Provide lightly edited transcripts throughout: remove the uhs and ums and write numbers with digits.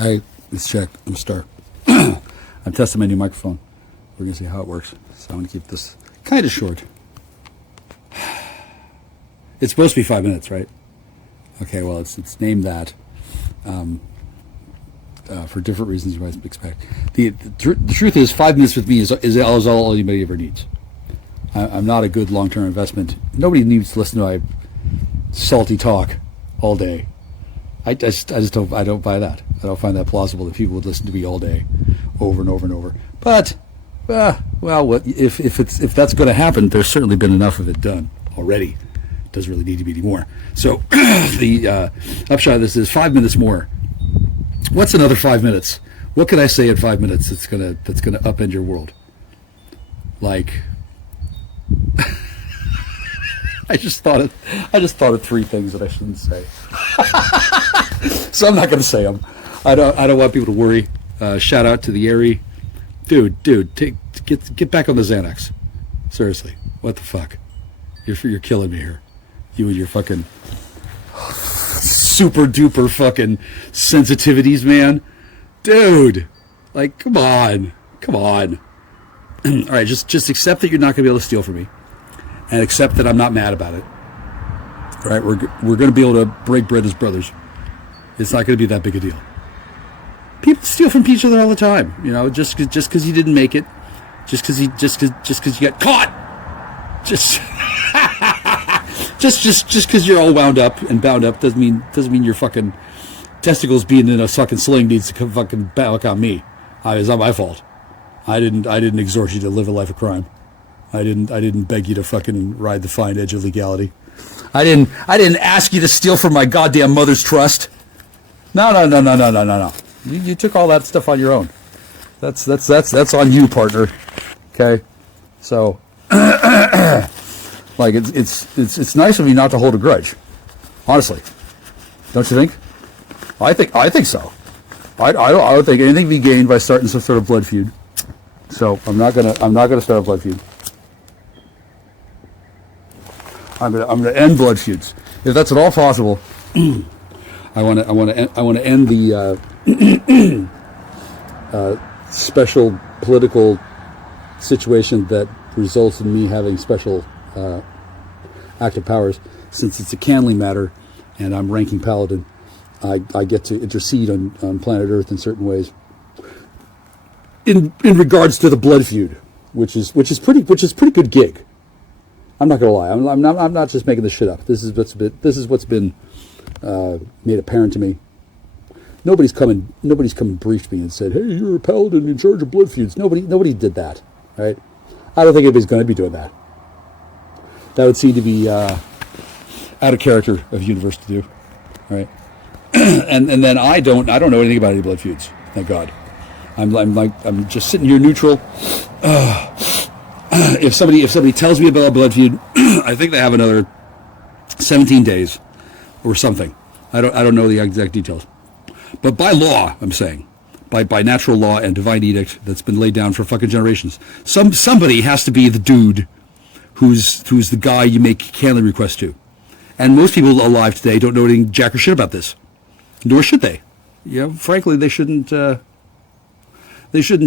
Hey, let's check. I'm Star. I'm testing my new microphone. We're going to see how it works. So I'm going to keep this kind of short. It's supposed to be 5 minutes, right? Okay, well, it's named that for different reasons you might expect. The truth is, 5 minutes with me is all anybody ever needs. I'm not a good long-term investment. Nobody needs to listen to my salty talk all day. I don't buy that. I don't find that plausible that people would listen to me all day, over and over and over. But, well, if that's going to happen, there's certainly been enough of it done already. It doesn't really need to be any more. So the upshot of this is 5 minutes more. What's another 5 minutes? What can I say in 5 minutes that's gonna upend your world? Like, I just thought of three things that I shouldn't say. So I'm not going to say them. I don't want people to worry. Shout out to the Airy. Dude, get back on the Xanax. Seriously, what the fuck? You're killing me here. You and your fucking super duper fucking sensitivities, man. Dude, like, come on. All right, just accept that you're not going to be able to steal from me, and accept that I'm not mad about it. All right, we're going to be able to break bread as brothers. It's not going to be that big a deal. People steal from each other all the time, you know. Just because you didn't make it, just because you got caught, just because you're all wound up and bound up doesn't mean your fucking testicles being in a fucking sling needs to come fucking back on me. It's not my fault. I didn't exhort you to live a life of crime. I didn't beg you to fucking ride the fine edge of legality. I didn't ask you to steal from my goddamn mother's trust. No. You took all that stuff on your own. That's on you, partner. Okay, so like it's nice of you not to hold a grudge. Honestly, don't you think? I think so. I don't think anything be gained by starting some sort of blood feud. So I'm not gonna start a blood feud. I'm gonna end blood feuds if that's at all possible. I want to end the special political situation that results in me having special active powers. Since it's a Canley matter, and I'm ranking paladin, I get to intercede on planet Earth in certain ways. In regards to the blood feud, which is pretty good gig. I'm not gonna lie. I'm not just making this shit up. This is what's been made apparent to me. Nobody's come and briefed me and said, "Hey, you're a paladin in charge of blood feuds." Nobody did that, right? I don't think anybody's going to be doing that. That would seem to be out of character of universe to do, right? and then I don't know anything about any blood feuds. Thank God. I'm just sitting here neutral. If somebody tells me about a blood feud, I think they have another 17 days or something. I don't know the exact details. But by law, I'm saying, by natural law and divine edict that's been laid down for fucking generations, somebody has to be the dude who's the guy you make Canley requests to. And most people alive today don't know anything jack or shit about this. Nor should they. You know, frankly, they shouldn't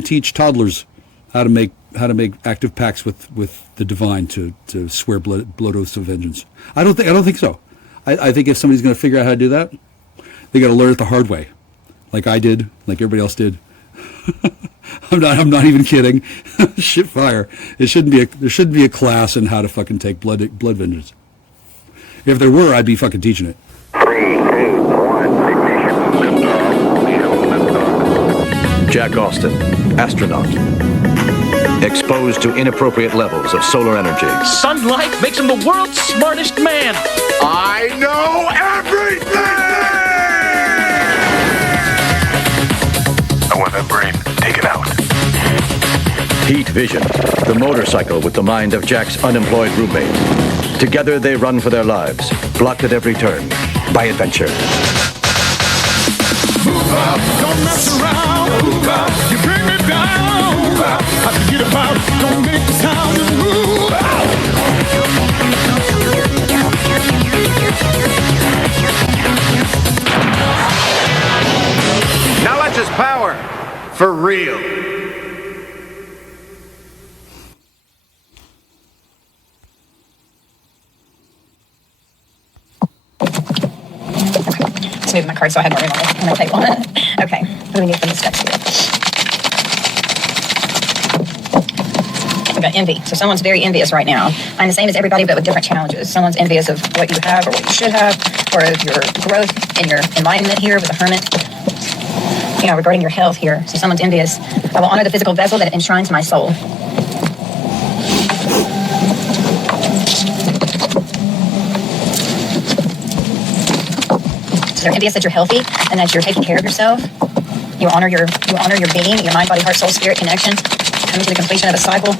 teach toddlers how to make active pacts with the divine to swear blood oaths of vengeance. I don't think so. I think if somebody's going to figure out how to do that, they got to learn it the hard way, like I did, like everybody else did. I'm not even kidding. Shit fire. There shouldn't be a class in how to fucking take blood vengeance. If there were, I'd be fucking teaching it. 3, 2, 1, ignition. Jack Austin, astronaut. Exposed to inappropriate levels of solar energy. Sunlight makes him the world's smartest man. I know everything! I want that brain taken out. Heat Vision, the motorcycle with the mind of Jack's unemployed roommate. Together they run for their lives, blocked at every turn by adventure. Move out, don't mess around. Move out, you bring me down. Move out, I forget about, don't make the sound and move out. Now let's For real. Let's move my card so I have more room on the table. Okay, what do we need from the steps here? We got envy. So someone's very envious right now. I'm the same as everybody, but with different challenges. Someone's envious of what you have or what you should have, or of your growth and your enlightenment here with the hermit. You know, regarding your health here. So someone's envious. I will honor the physical vessel that enshrines my soul. So they're envious that you're healthy and that you're taking care of yourself. You honor your being, your mind, body, heart, soul, spirit connection, coming to the completion of a cycle.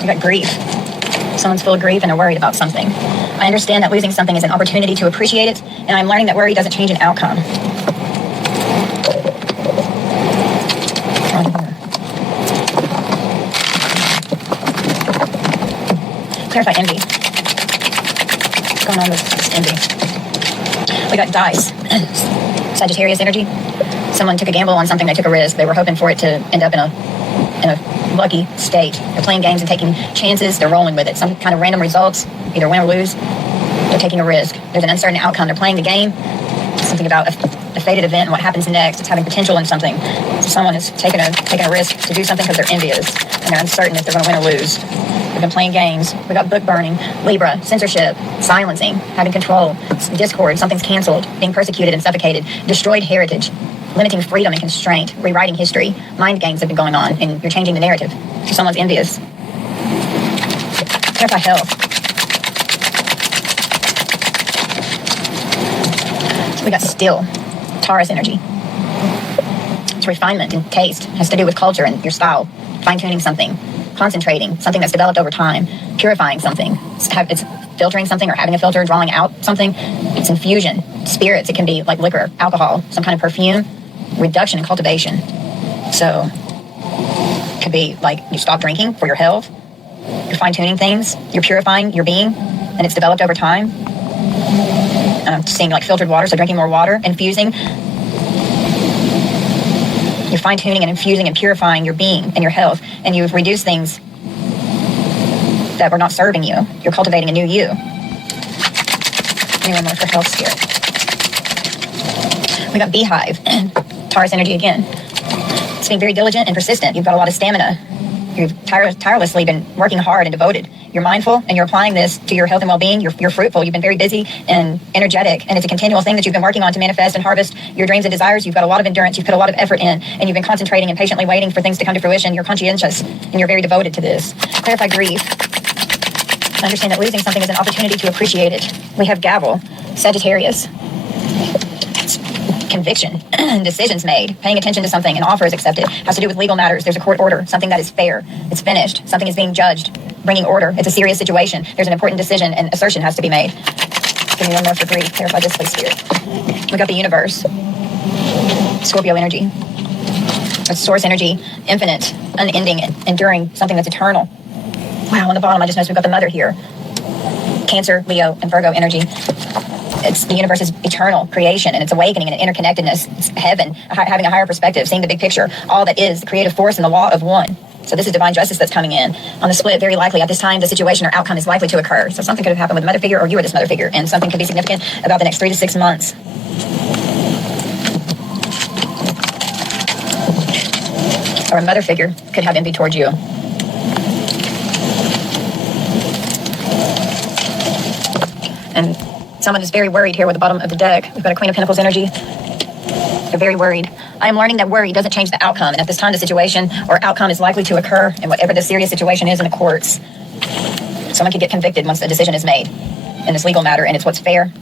You got grief. Someone's full of grief and they're worried about something. I understand that losing something is an opportunity to appreciate it, and I'm learning that worry doesn't change an outcome. Clarify envy. What's going on with this envy? We got dice. Sagittarius energy. Someone took a gamble on something, they took a risk. They were hoping for it to end up in a lucky state. They're playing games and taking chances. They're rolling with it. Some kind of random results, either win or lose. They're taking a risk. There's an uncertain outcome. They're playing the game. Something about a fated event and what happens next. It's having potential in something. So someone is taking a risk to do something because they're envious and they're uncertain if they're going to win or lose. We've been playing games. We got book burning, Libra, censorship, silencing, having control, discord, something's canceled, being persecuted and suffocated, destroyed heritage, limiting freedom and constraint, rewriting history. Mind games have been going on, and you're changing the narrative. So someone's envious. Clarify health. So we got still, Taurus energy. It's refinement and taste. It has to do with culture and your style, fine-tuning something, concentrating, something that's developed over time, purifying something. It's filtering something or having a filter, drawing out something. It's infusion, spirits. It can be like liquor, alcohol, some kind of perfume, reduction and cultivation. So it could be like you stop drinking for your health. You're fine-tuning things. You're purifying your being, and it's developed over time. And I'm seeing like filtered water, so drinking more water, infusing. You're fine-tuning and infusing and purifying your being and your health, and you've reduced things that were not serving you. You're cultivating a new you. Anyone more for health, spirit? We got beehive, Taurus energy again. It's being very diligent and persistent. You've got a lot of stamina. You've tirelessly been working hard and devoted. You're mindful and you're applying this to your health and well-being. You're fruitful. You've been very busy and energetic, and it's a continual thing that you've been working on to manifest and harvest your dreams and desires. You've got a lot of endurance. You've put a lot of effort in, and you've been concentrating and patiently waiting for things to come to fruition. You're conscientious and you're very devoted to this. Clarify grief. Understand that losing something is an opportunity to appreciate it. We have gavel, Sagittarius. Conviction, decisions made, paying attention to something, an offer is accepted, has to do with legal matters. There's a court order, something that is fair, it's finished, something is being judged, bringing order, it's a serious situation, there's an important decision and assertion has to be made. Give me one more for grief, clarify this, please, spirit. We got the universe, Scorpio energy, it's source energy, infinite, unending, enduring, something that's eternal. Wow, on the bottom I just noticed we've got the mother here, Cancer, Leo, and Virgo energy. It's the universe is eternal creation, and it's awakening and interconnectedness. It's heaven, having a higher perspective, seeing the big picture, all that is the creative force and the law of one. So this is divine justice that's coming in. On the split, very likely at this time, the situation or outcome is likely to occur. So something could have happened with a mother figure, or you were this mother figure, and something could be significant about the next 3 to 6 months. Or a mother figure could have envy towards you. And someone is very worried here with the bottom of the deck. We've got a Queen of Pentacles energy. They're very worried. I am learning that worry doesn't change the outcome. And at this time, the situation or outcome is likely to occur in whatever the serious situation is in the courts. Someone could get convicted once a decision is made in this legal matter, and it's what's fair.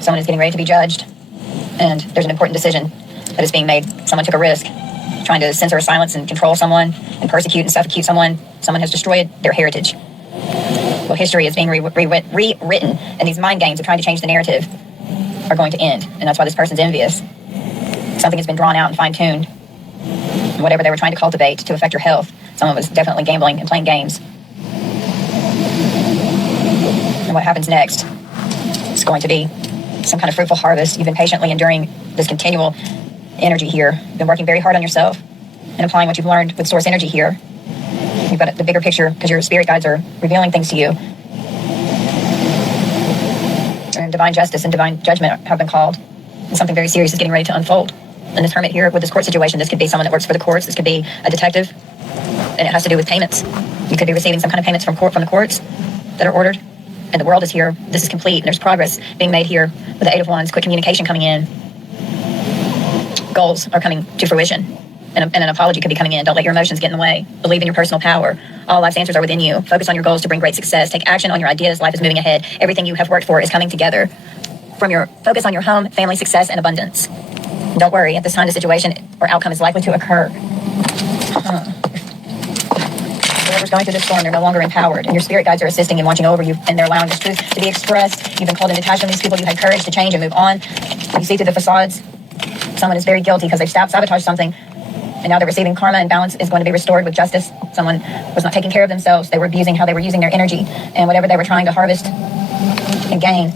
Someone is getting ready to be judged, and there's an important decision that is being made. Someone took a risk, trying to censor or silence and control someone and persecute and suffocate someone. Someone has destroyed their heritage. Well, history is being rewritten, and these mind games of trying to change the narrative are going to end, and that's why this person's envious. Something has been drawn out and fine-tuned. Whatever they were trying to cultivate to affect your health, someone was definitely gambling and playing games. And what happens next is going to be some kind of fruitful harvest. You've been patiently enduring this continual energy here. You've been working very hard on yourself and applying what you've learned with source energy here. You've got the bigger picture because your spirit guides are revealing things to you. And divine justice and divine judgment have been called. And something very serious is getting ready to unfold. And this hermit here with this court situation, this could be someone that works for the courts. This could be a detective. And it has to do with payments. You could be receiving some kind of payments from the courts that are ordered. And the world is here. This is complete. And there's progress being made here with the Eight of Wands, quick communication coming in. Goals are coming to fruition. And an apology could be coming in. Don't let your emotions get in the way. Believe in your personal power. All life's answers are within you. Focus on your goals to bring great success. Take action on your ideas. Life is moving ahead. Everything you have worked for is coming together. From your focus on your home, family, success, and abundance. And don't worry. At this time, the situation or outcome is likely to occur. Whoever's going through this storm, they're no longer empowered. And your spirit guides are assisting and watching over you. And they're allowing this truth to be expressed. You've been called and detached from these people. You had courage to change and move on. You see through the facades. Someone is very guilty because they've sabotaged something. And now they're receiving karma, and balance is going to be restored with justice. Someone was not taking care of themselves. They were abusing how they were using their energy. And whatever they were trying to harvest and gain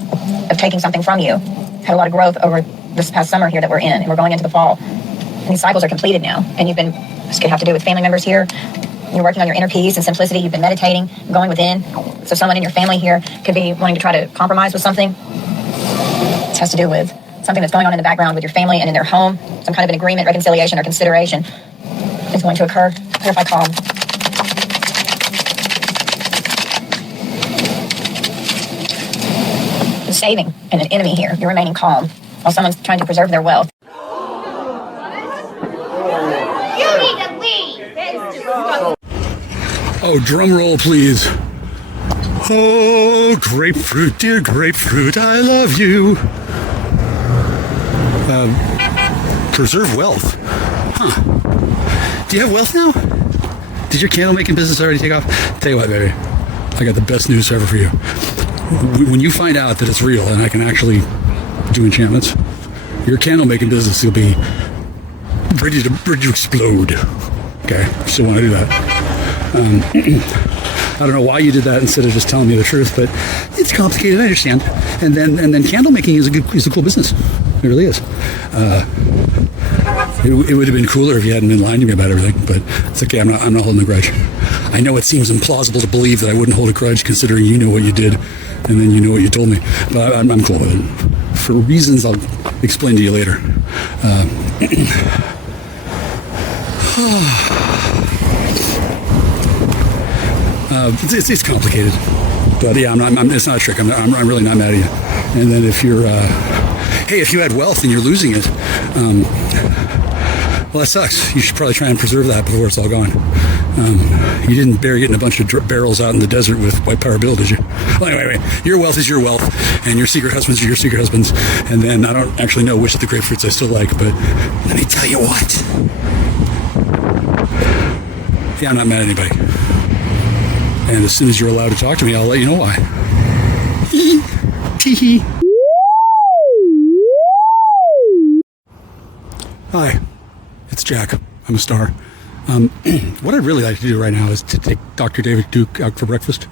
of taking something from you had a lot of growth over this past summer here that we're in. And we're going into the fall. And these cycles are completed now. And you've been, this could have to do with family members here. You're working on your inner peace and simplicity. You've been meditating, going within. So someone in your family here could be wanting to try to compromise with something. This has to do with something that's going on in the background with your family and in their home. Some kind of an agreement, reconciliation, or consideration is going to occur. Clarify calm. The saving and an enemy here. You're remaining calm while someone's trying to preserve their wealth. You need to leave. Oh, drum roll, please. Oh, grapefruit, dear grapefruit, I love you. Preserve wealth. Huh. Do you have wealth now? Did your candle making business already take off? Tell you what, baby, I got the best news ever for you. When you find out that it's real and I can actually do enchantments, your candle making business will be ready to explode. Okay, still want to do that. I don't know why you did that instead of just telling me the truth, but it's complicated. I understand. And then candle making is a cool business. It really is. It would have been cooler if you hadn't been lying to me about everything, but it's okay. I'm not holding a grudge. I know it seems implausible to believe that I wouldn't hold a grudge, considering you know what you did, and then you know what you told me. But I'm cool with it for reasons I'll explain to you later. It's complicated, but yeah, it's not a trick. I'm really not mad at you. And then if you're, if you had wealth and you're losing it, well, that sucks. You should probably try and preserve that before it's all gone. You didn't bury it in a bunch of barrels out in the desert with White Power Bill, did you? Well, anyway, your wealth is your wealth, and your secret husbands are your secret husbands. And then I don't actually know which of the grapefruits I still like, but let me tell you what. Yeah, I'm not mad at anybody. And as soon as you're allowed to talk to me, I'll let you know why. Tee-hee. Hi, it's Jack. I'm a star. What I'd really like to do right now is to take Dr. David Duke out for breakfast.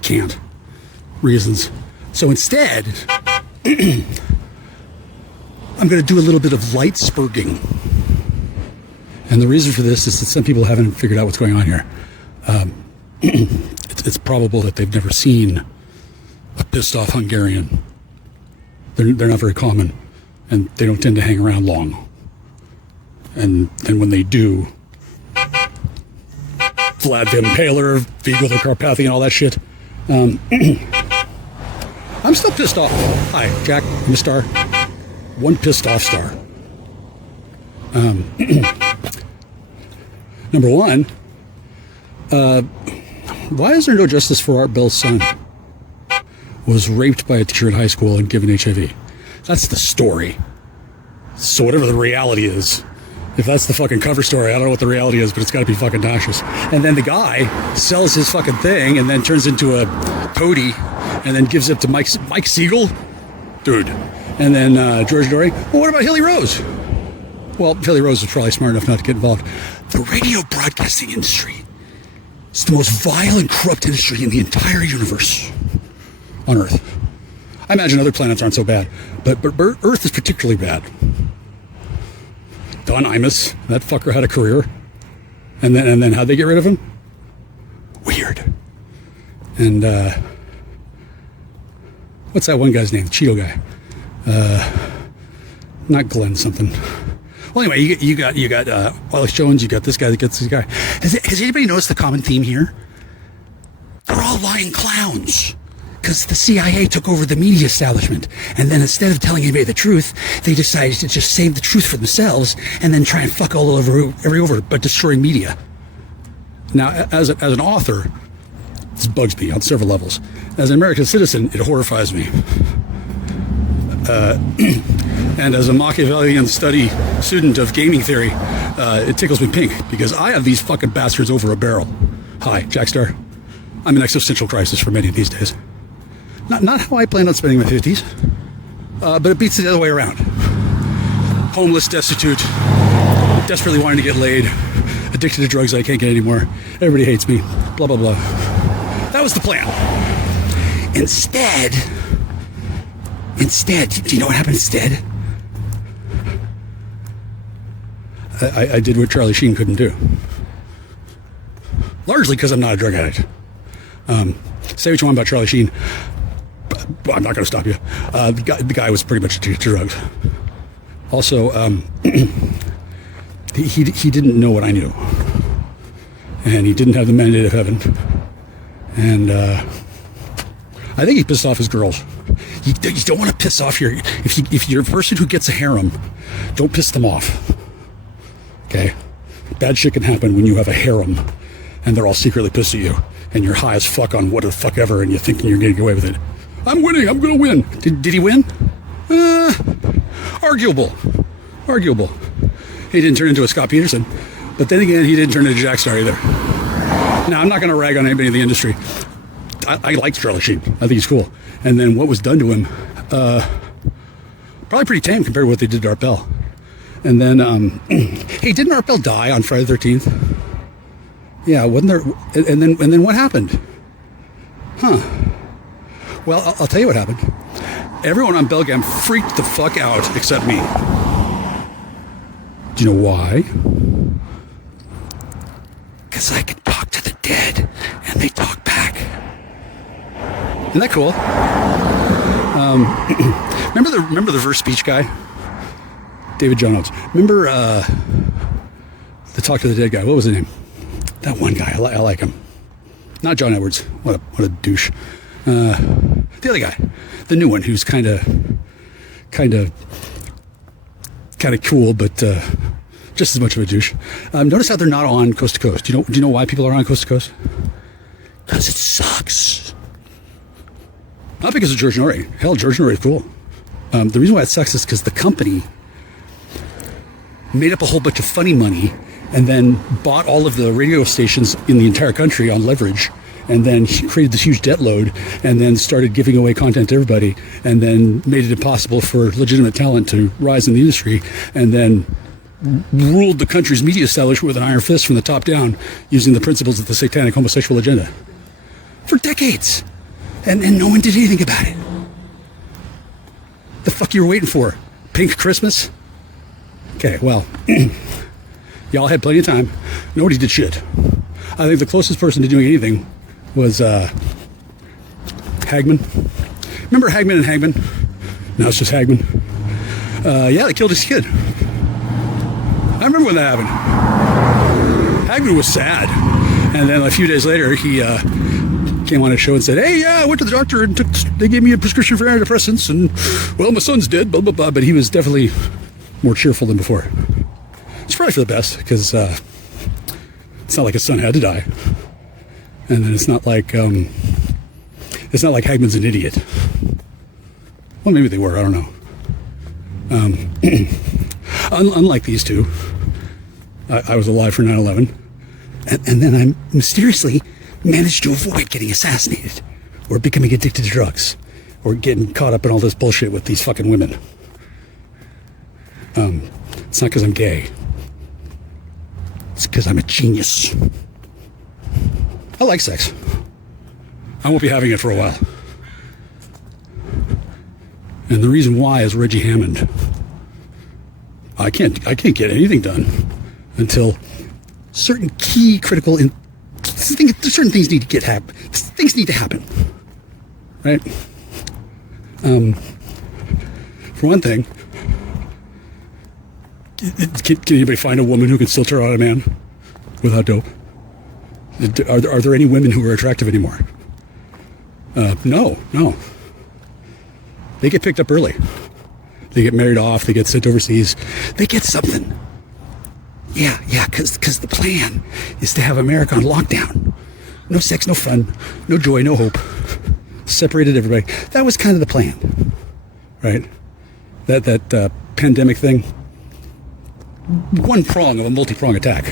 Can't. Reasons. So instead, I'm going to do a little bit of light spurging. And the reason for this is that some people haven't figured out what's going on here. It's probable that they've never seen a pissed off Hungarian. They're not very common, and they don't tend to hang around long. And when they do, Vlad the Impaler, Vigil the Carpathian, all that shit. I'm still pissed off. Hi, Jack. I'm a star. One pissed off star. Number one, why is there no justice for Art Bell's son? Was raped by a teacher in high school and given HIV. That's the story. So whatever the reality is, if that's the fucking cover story, I don't know what the reality is, but it's got to be fucking nauseous. And then the guy sells his fucking thing and then turns into a toady and then gives it to Mike Siegel? Dude. And then George Dory. Well, what about Hilly Rose? Well, Hilly Rose was probably smart enough not to get involved. The radio broadcasting industry is the most vile and corrupt industry in the entire universe on Earth. I imagine other planets aren't so bad, but Earth is particularly bad. Don Imus, that fucker had a career, and then how'd they get rid of him? Weird. And what's that one guy's name? The Cheeto guy. Not Glenn something. Well, anyway, you got Alex Jones. You got this guy that gets this guy. Has anybody noticed the common theme here? They're all lying clowns. Because the CIA took over the media establishment, and then instead of telling anybody the truth, they decided to just save the truth for themselves, and then try and fuck all over but destroying media. Now, as an author, this bugs me on several levels. As an American citizen, it horrifies me. And as a Machiavellian study student of gaming theory, it tickles me pink, because I have these fucking bastards over a barrel. Hi, Jackstar. I'm in existential crisis for many of these days. Not how I planned on spending my 50s, but it beats it the other way around. Homeless, destitute, desperately wanting to get laid, addicted to drugs I can't get anymore, everybody hates me, blah, blah, blah. That was the plan. Instead, do you know what happened instead? I did what Charlie Sheen couldn't do. Largely because I'm not a drug addict. Say what you want about Charlie Sheen, but I'm not going to stop you. The guy was pretty much addicted to drugs. Also, he didn't know what I knew, and he didn't have the mandate of heaven. And I think he pissed off his girls. You don't want to piss off if you're a person who gets a harem, don't piss them off. Okay, bad shit can happen when you have a harem, and they're all secretly pissed at you, and you're high as fuck on what the fuck ever, and you're thinking you're going to get away with it. I'm winning. I'm going to win. Did he win? Arguable. He didn't turn into a Scott Peterson, but then again, he didn't turn into Jackstar either. Now, I'm not going to rag on anybody in the industry. I like Charlie Sheen. I think he's cool. And then what was done to him, probably pretty tame compared to what they did to Art Bell. And then, hey, didn't Art Bell die on Friday the 13th? Yeah, wasn't there? And then what happened? Huh. Well, I'll tell you what happened. Everyone on Belgam freaked the fuck out except me. Do you know why? Because I can talk to the dead, and they talk back. Isn't that cool? Remember the verse speech guy? David John Oates. Remember the talk to the dead guy? What was his name? That one guy. I like him. Not John Edwards. What a douche. The other guy, the new one, who's kind of cool, but just as much of a douche. Notice how they're not on Coast to Coast. Do you know why people are on Coast to Coast? Because it sucks. Not because of George Norrie. Hell, George Norrie is cool. The reason why it sucks is because the company made up a whole bunch of funny money and then bought all of the radio stations in the entire country on leverage, and then created this huge debt load, and then started giving away content to everybody, and then made it impossible for legitimate talent to rise in the industry, and then ruled the country's media establishment with an iron fist from the top down, using the principles of the satanic homosexual agenda for decades, and no one did anything about it. The fuck you were waiting for? Pink Christmas? Okay, well, y'all had plenty of time. Nobody did shit. I think the closest person to doing anything was Hagman. Remember Hagman and Hagman? Now it's just Hagman. Yeah, they killed his kid. I remember when that happened. Hagman was sad. And then a few days later, he came on a show and said, hey, yeah, I went to the doctor and they gave me a prescription for antidepressants, and, well, my son's dead, blah, blah, blah. But he was definitely more cheerful than before. It's probably for the best, because it's not like his son had to die. And then it's not like Hagman's an idiot. Well, maybe they were, I don't know. Unlike these two, I was alive for 9/11, and then I mysteriously managed to avoid getting assassinated, or becoming addicted to drugs, or getting caught up in all this bullshit with these fucking women. It's not because I'm gay. It's because I'm a genius. I like sex. I won't be having it for a while. And the reason why is Reggie Hammond. I can't get anything done until certain key critical certain things need to happen. Things need to happen, right? For one thing, can anybody find a woman who can still turn on a man without dope? Are there any women who are attractive anymore? No. They get picked up early. They get married off. They get sent overseas. They get something. Yeah, because the plan is to have America on lockdown. No sex, no fun, no joy, no hope. Separated everybody. That was kind of the plan, right? That pandemic thing. One prong of a multi-prong attack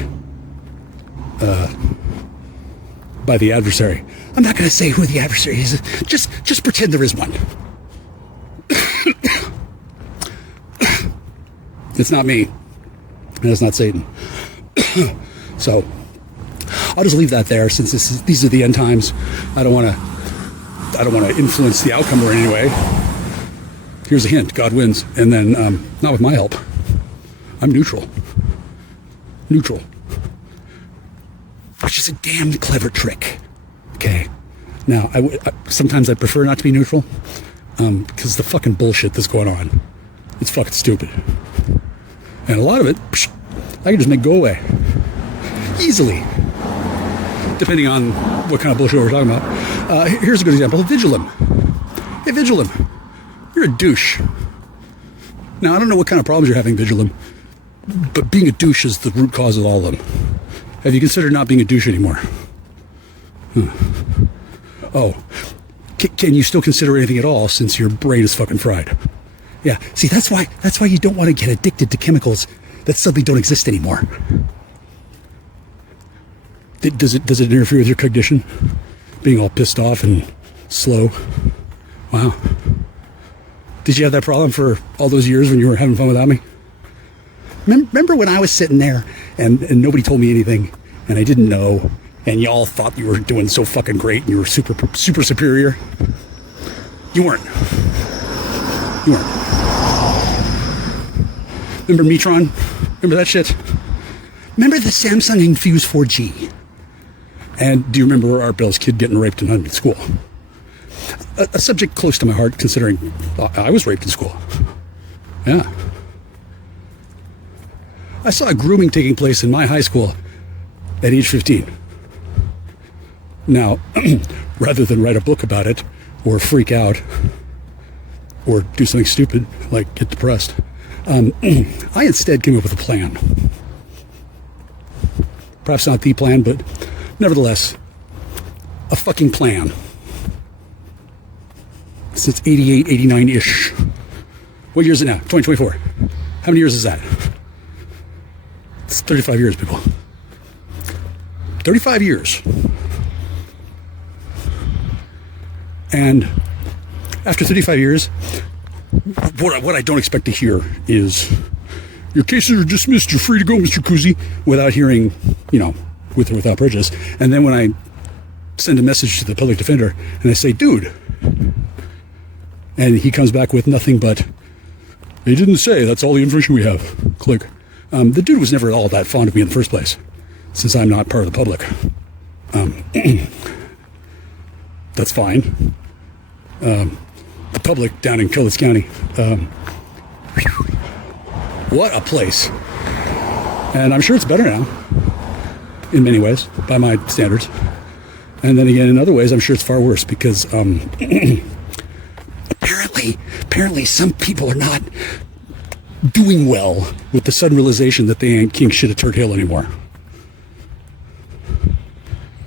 by the adversary. I'm not going to say who the adversary is. Just pretend there is one. It's not me, and it's not Satan. So I'll just leave that there, since these are the end times. I don't want to influence the outcome or in any way. Here's a hint: God wins, and then not with my help. I'm neutral, which is a damn clever trick. Okay, now sometimes I prefer not to be neutral, because the fucking bullshit that's going on, it's fucking stupid. And a lot of it, I can just make go away. Easily. Depending on what kind of bullshit we're talking about. Here's a good example. Vigilum. Hey, Vigilum. You're a douche. Now, I don't know what kind of problems you're having, Vigilum, but being a douche is the root cause of all of them. Have you considered not being a douche anymore? Oh. Can you still consider anything at all, since your brain is fucking fried? Yeah, see, that's why you don't want to get addicted to chemicals that suddenly don't exist anymore. Does it interfere with your cognition? Being all pissed off and slow? Wow. Did you have that problem for all those years when you were having fun without me? Remember when I was sitting there and nobody told me anything, and I didn't know, and y'all thought you were doing so fucking great and you were super superior? You weren't. Remember Metron? Remember that shit? Remember the Samsung Infuse 4G? And do you remember our Bell's kid getting raped in school? A subject close to my heart, considering I was raped in school. Yeah. I saw a grooming taking place in my high school at age 15. Now, rather than write a book about it, or freak out, or do something stupid, like get depressed, I instead came up with a plan. Perhaps not the plan, but nevertheless, a fucking plan. Since 88, 89-ish. What year is it now? 2024. How many years is that? It's 35 years, people. 35 years. And after 35 years, what I don't expect to hear is, your cases are dismissed, you're free to go, Mr. KUCZI, without hearing, with or without prejudice. And then when I send a message to the public defender and I say, dude, and he comes back with nothing but, he didn't say, that's all the information we have. Click. The dude was never all that fond of me in the first place, since I'm not part of the public. That's fine. The public down in KUCZI County. What a place. And I'm sure it's better now, in many ways, by my standards. And then again, in other ways, I'm sure it's far worse, because apparently some people are not doing well with the sudden realization that they ain't king shit at Turk Hill anymore.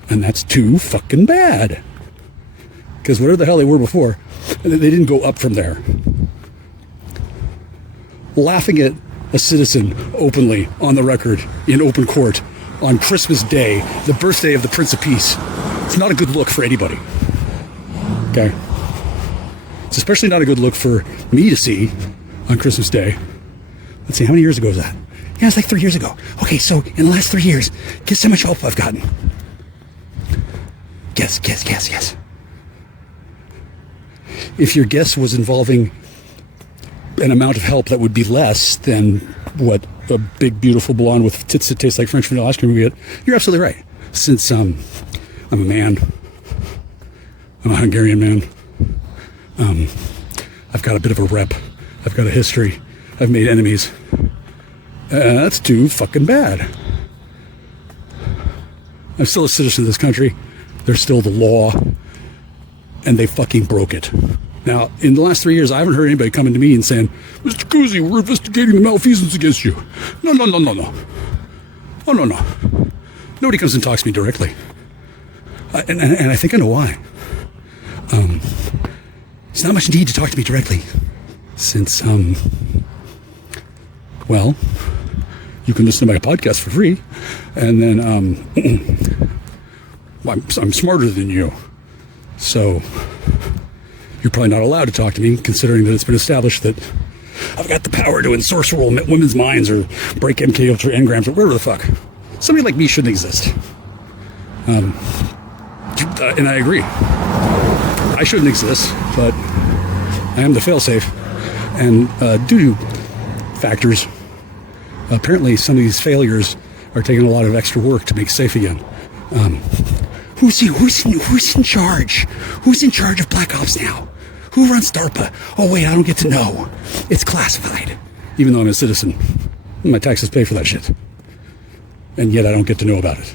And that's too fucking bad. Because whatever the hell they were before, they didn't go up from there. Laughing at a citizen openly, on the record, in open court, on Christmas Day, the birthday of the Prince of Peace, it's not a good look for anybody. Okay? It's especially not a good look for me to see on Christmas Day. Let's see, how many years ago was that? Yeah, it's like 3 years ago. Okay, so in the last 3 years, guess how much help I've gotten? Guess. If your guess was involving an amount of help that would be less than what a big, beautiful blonde with tits that taste like French vanilla ice cream would get. You're absolutely right. Since I'm a man, I'm a Hungarian man, I've got a bit of a rep. I've got a history. I've made enemies. That's too fucking bad. I'm still a citizen of this country. There's still the law. And they fucking broke it. Now, in the last 3 years, I haven't heard anybody coming to me and saying, Mr. KUCZI, we're investigating the malfeasance against you. No. Oh, no. Nobody comes and talks to me directly. And I think I know why. There's not much need to talk to me directly. Since, well, you can listen to my podcast for free. And then, I'm smarter than you. So, you're probably not allowed to talk to me, considering that it's been established that I've got the power to ensorcero women's minds or break MK Ultra engrams or whatever the fuck. Somebody like me shouldn't exist. And I agree. I shouldn't exist, but I am the failsafe. And due to factors, apparently some of these failures are taking a lot of extra work to make safe again. Who's in charge? Who's in charge of Black Ops now? Who runs DARPA? Oh wait, I don't get to know. It's classified. Even though I'm a citizen, my taxes pay for that shit. And yet I don't get to know about it.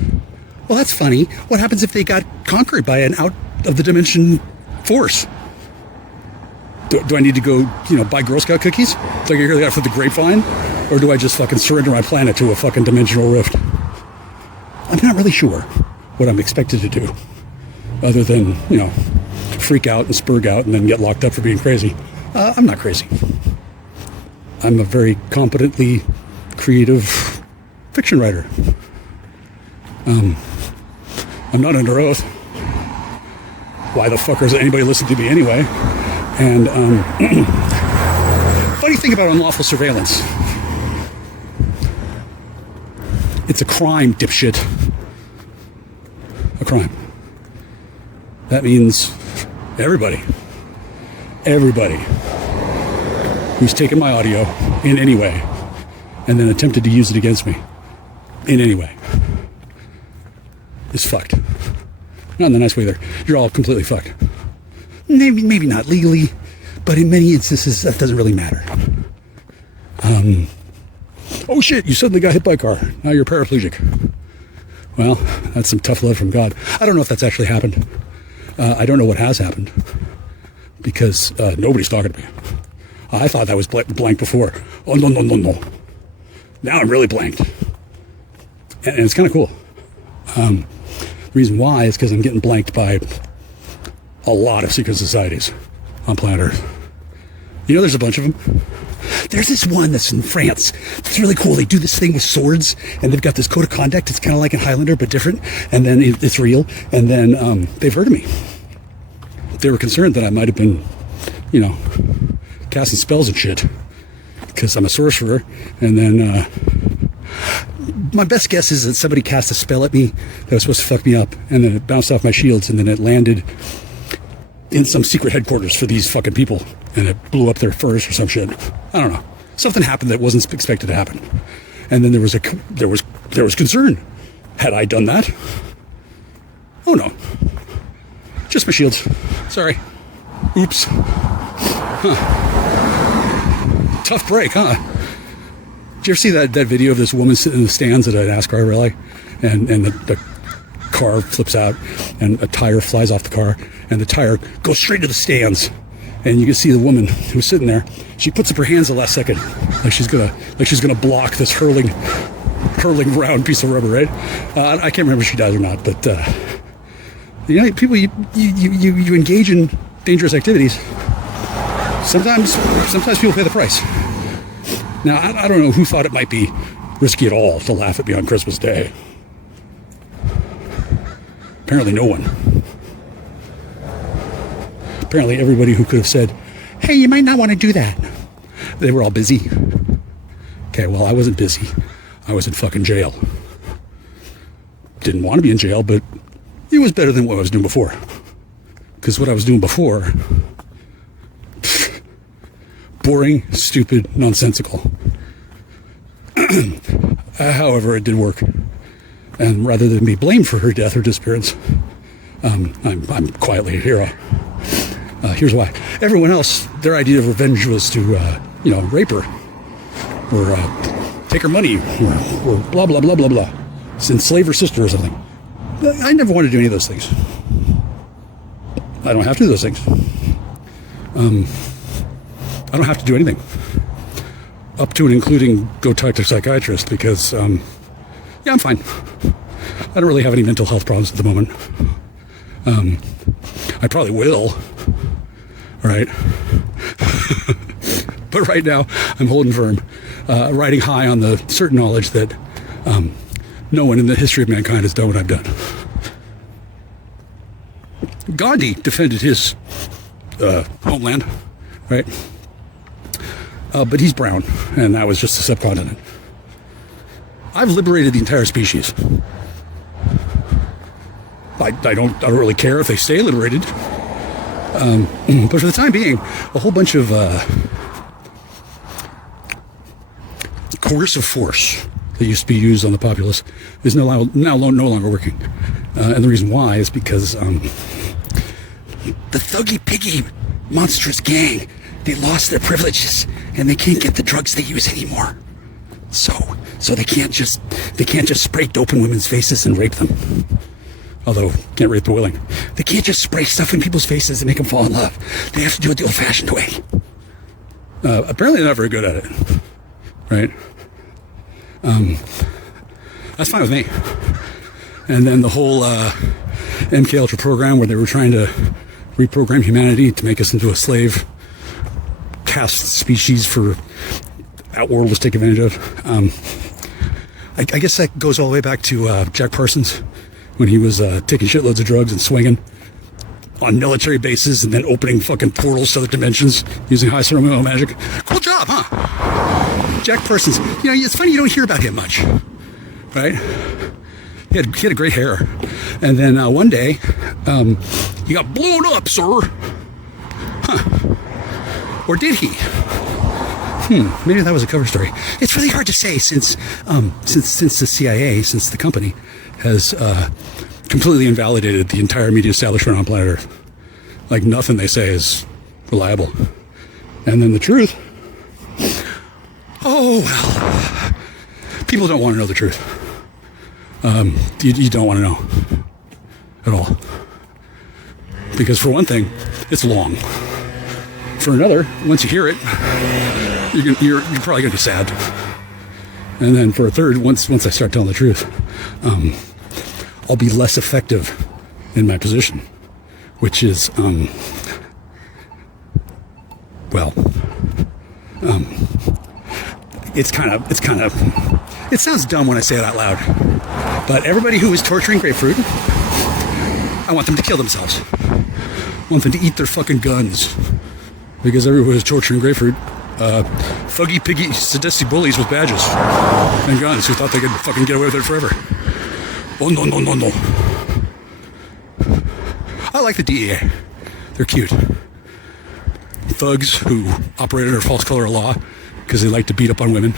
Well, that's funny. What happens if they got conquered by an out of the dimension force? Do I need to go, buy Girl Scout cookies? Do I get that for the grapevine? Or do I just fucking surrender my planet to a fucking dimensional rift? I'm not really sure what I'm expected to do, other than, freak out and spurg out and then get locked up for being crazy. I'm not crazy. I'm a very competently creative fiction writer. I'm not under oath. Why the fuck is anybody listening to me anyway? And funny thing about unlawful surveillance, it's a crime, dipshit. A crime. That means everybody who's taken my audio in any way and then attempted to use it against me in any way is fucked. Not in the nice way there. You're all completely fucked. Maybe not legally, but in many instances that doesn't really matter. Oh shit, you suddenly got hit by a car. Now you're paraplegic. Well, that's some tough love from God. I don't know if that's actually happened. I don't know what has happened because nobody's talking to me. I thought that was blank before. Oh, no. Now I'm really blanked. And it's kind of cool. The reason why is because I'm getting blanked by a lot of secret societies on planet Earth. There's a bunch of them. There's this one that's in France. It's really cool. They do this thing with swords, and they've got this code of conduct. It's kind of like in Highlander, but different. And then it's real. And then they've heard of me. They were concerned that I might have been, casting spells and shit because I'm a sorcerer. And then my best guess is that somebody cast a spell at me that was supposed to fuck me up, and then it bounced off my shields, and then it landed in some secret headquarters for these fucking people, and it blew up their furs or some shit. I don't know. Something happened that wasn't expected to happen, and then there was concern. Had I done that? Oh no, just my shields. Sorry. Oops. Huh. Tough break, huh? Did you ever see that video of this woman sitting in the stands at an NASCAR rally, and the car flips out, and a tire flies off the car, and the tire goes straight to the stands, and you can see the woman who's sitting there. She puts up her hands the last second, like she's gonna block this hurling round piece of rubber, right? I can't remember if she dies or not, but people, you engage in dangerous activities. Sometimes people pay the price. Now, I don't know who thought it might be risky at all to laugh at me on Christmas Day. Apparently no one. Apparently everybody who could have said, hey, you might not want to do that. They were all busy. Okay, well, I wasn't busy. I was in fucking jail. Didn't want to be in jail, but it was better than what I was doing before. Because what I was doing before, boring, stupid, nonsensical. However, it did work. And rather than be blamed for her death or disappearance, I'm quietly a hero. Here's why. Everyone else, their idea of revenge was to, rape her. Or take her money. Or blah, blah, blah, blah, blah. Enslave her sister or something. I never wanted to do any of those things. I don't have to do those things. I don't have to do anything. Up to and including go talk to a psychiatrist because, I'm fine. I don't really have any mental health problems at the moment. I probably will. Right? But right now, I'm holding firm, riding high on the certain knowledge that no one in the history of mankind has done what I've done. Gandhi defended his homeland, right? But he's brown, and that was just a subcontinent. I've liberated the entire species. I don't really care if they stay liberated. But for the time being, a whole bunch of coercive force that used to be used on the populace is no longer working. And the reason why is because the thuggy piggy monstrous gang, they lost their privileges and they can't get the drugs they use anymore. So they can't just spray dope in women's faces and rape them. Although, can't rape the willing. They can't just spray stuff in people's faces and make them fall in love. They have to do it the old-fashioned way. Apparently they're not very good at it. Right? That's fine with me. And then the whole MK Ultra program where they were trying to reprogram humanity to make us into a slave caste species for outworlders to take advantage of. I guess that goes all the way back to Jack Parsons when he was taking shitloads of drugs and swinging on military bases and then opening fucking portals to other dimensions using high cerebral magic. Cool job, huh? Jack Parsons. It's funny you don't hear about him much, right? He had a great hair. And then one day, he got blown up, sir. Huh. Or did he? Maybe that was a cover story. It's really hard to say since the CIA, since the company, has completely invalidated the entire media establishment on planet Earth. Like nothing they say is reliable. And then the truth. Oh well. People don't want to know the truth. You don't want to know at all. Because for one thing, it's long. For another, once you hear it, you're probably going to be sad. And then for a third, once I start telling the truth, I'll be less effective in my position, which is, it sounds dumb when I say it out loud, but everybody who is torturing grapefruit, I want them to kill themselves. I want them to eat their fucking guns. Because everyone who's torturing grapefruit, thuggy, piggy, sadistic bullies with badges and guns who thought they could fucking get away with it forever. Oh, no, no, no, no. I like the DEA. They're cute. Thugs who operate under false color of law because they like to beat up on women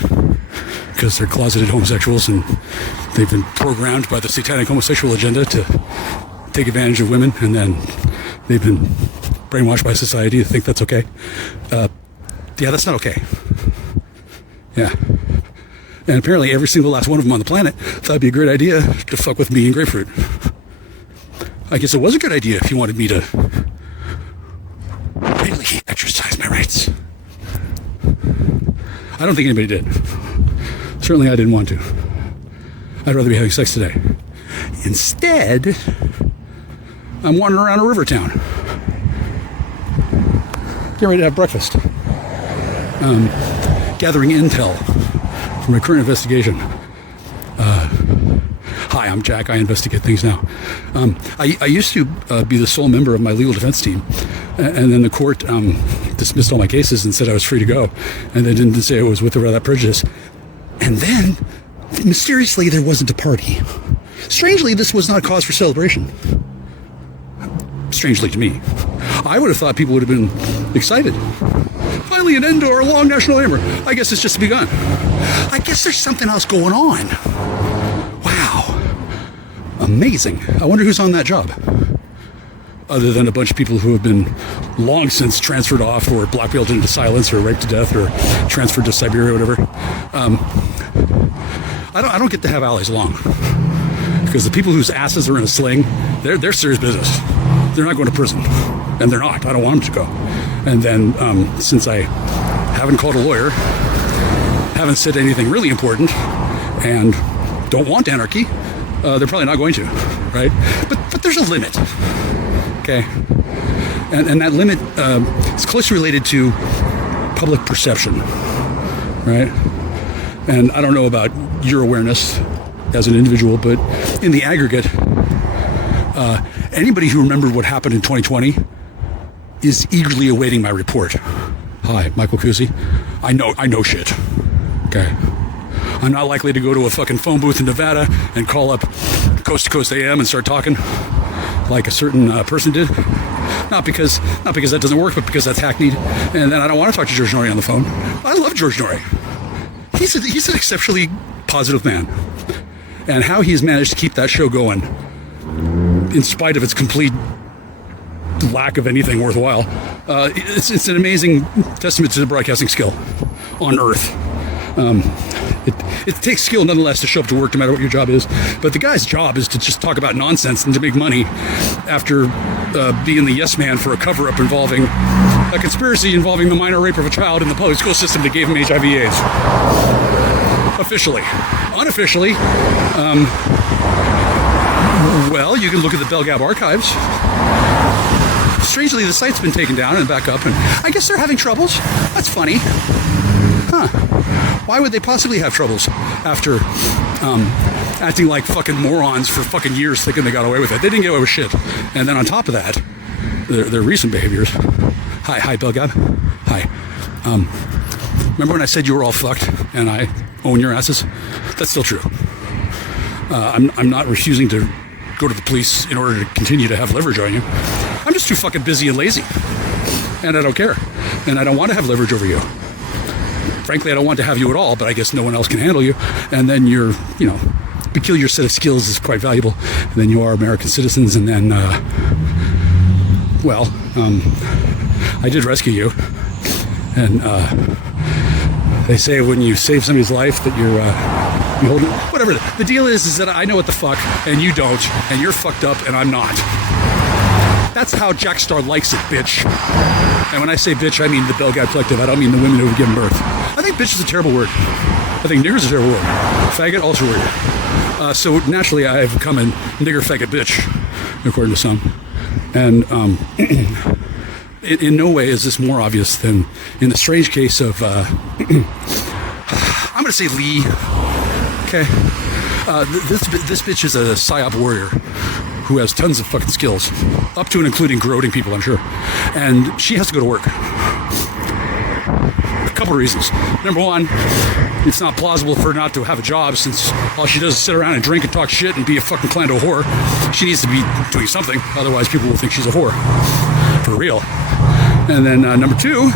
because they're closeted homosexuals and they've been programmed by the satanic homosexual agenda to take advantage of women, and then they've been brainwashed by society to think that's okay. That's not okay. Yeah. And apparently every single last one of them on the planet thought it'd be a great idea to fuck with me and grapefruit. I guess it was a good idea if you wanted me to really exercise my rights. I don't think anybody did. Certainly I didn't want to. I'd rather be having sex today. Instead, I'm wandering around a river town. Getting ready to have breakfast. Gathering intel from my current investigation. Hi, I'm Jack. I investigate things now. I used to be the sole member of my legal defense team, and then the court dismissed all my cases and said I was free to go, and they didn't say I was with or without prejudice. And then, mysteriously, there wasn't a party. Strangely, this was not a cause for celebration. Strangely to me. I would have thought people would have been excited. Finally finally an end to our long national labor. I guess it's just begun. I guess there's something else going on. Wow. Amazing. I wonder who's on that job. Other than a bunch of people who have been long since transferred off or blackmailed into silence or raped to death or transferred to Siberia or whatever. I don't get to have allies long. Because the people whose asses are in a sling, they're serious business. They're not going to prison. And they're not. I don't want them to go. And then since I haven't called a lawyer, haven't said anything really important, and don't want anarchy, they're probably not going to, right? But there's a limit, okay? And that limit is closely related to public perception, right? And I don't know about your awareness as an individual, but in the aggregate, anybody who remembered what happened in 2020 is eagerly awaiting my report. Hi, Michael KUCZI. I know shit. Okay. I'm not likely to go to a fucking phone booth in Nevada and call up Coast to Coast AM and start talking like a certain person did. Not because that doesn't work, but because that's hackneyed. And then I don't want to talk to George Norrie on the phone. I love George Norrie. He's an exceptionally positive man. And how he's managed to keep that show going, in spite of its complete lack of anything worthwhile, it's an amazing testament to the broadcasting skill on Earth. It takes skill nonetheless to show up to work no matter what your job is, but the guy's job is to just talk about nonsense and to make money after being the yes man for a cover-up involving a conspiracy involving the minor rape of a child in the public school system that gave him HIV/AIDS. Officially. Unofficially, well, you can look at the Belgab archives. Strangely, the site's been taken down and back up, and I guess they're having troubles. That's funny. Huh. Why would they possibly have troubles after acting like fucking morons for fucking years thinking they got away with it? They didn't get away with shit. And then on top of that, their recent behaviors. Hi, Belgab. Hi. Remember when I said you were all fucked and I own your asses? That's still true. I'm not refusing to go to the police in order to continue to have leverage on you. I'm just too fucking busy and lazy. And I don't care. And I don't want to have leverage over you. Frankly, I don't want to have you at all, but I guess no one else can handle you. And then your, peculiar set of skills is quite valuable. And then you are American citizens, and then, I did rescue you. And they say when you save somebody's life that you're holding, whatever. The deal is that I know what the fuck, and you don't, and you're fucked up, and I'm not. That's how Jackstar likes it, bitch. And when I say bitch, I mean the Belgab Collective. I don't mean the women who have given birth. I think bitch is a terrible word. I think nigger is a terrible word. Faggot, also a word. So naturally, I have become a nigger, faggot, bitch, according to some. And in no way is this more obvious than in the strange case of, I'm going to say Lee. Okay. This bitch is a psyop warrior who has tons of fucking skills, up to and including corroding people, I'm sure. And she has to go to work. A couple of reasons. Number one, it's not plausible for her not to have a job, since all she does is sit around and drink and talk shit and be a fucking Klan Dough whore. She needs to be doing something, otherwise people will think she's a whore. For real. And then number two,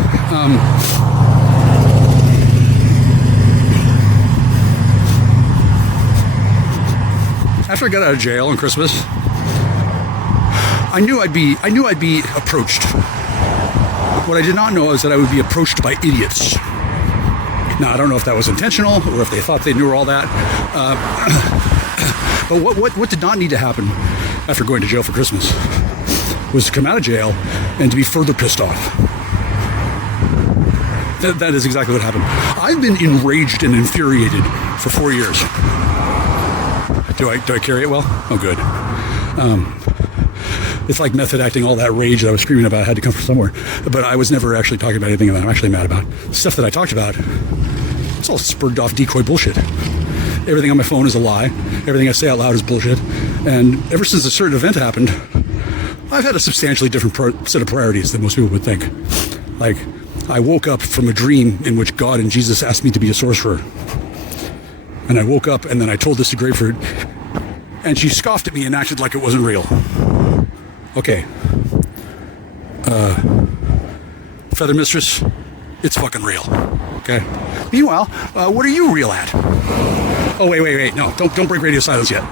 after I got out of jail on Christmas, I knew I'd be approached. What I did not know is that I would be approached by idiots. Now, I don't know if that was intentional or if they thought they knew all that. But what did not need to happen after going to jail for Christmas was to come out of jail and to be further pissed off. That is exactly what happened. I've been enraged and infuriated for 4 years. Do I carry it well? Oh, good. It's like method acting. All that rage that I was screaming about had to come from somewhere. But I was never actually talking about anything that I'm actually mad about. The stuff that I talked about, it's all spurred off decoy bullshit. Everything on my phone is a lie. Everything I say out loud is bullshit. And ever since a certain event happened, I've had a substantially different set of priorities than most people would think. Like, I woke up from a dream in which God and Jesus asked me to be a sorcerer. And I woke up and then I told this to Grapefruit, and she scoffed at me and acted like it wasn't real. Okay. Feather Mistress, It's fucking real. Okay. Meanwhile, what are you real at? Oh, wait. No, don't break radio silence yet.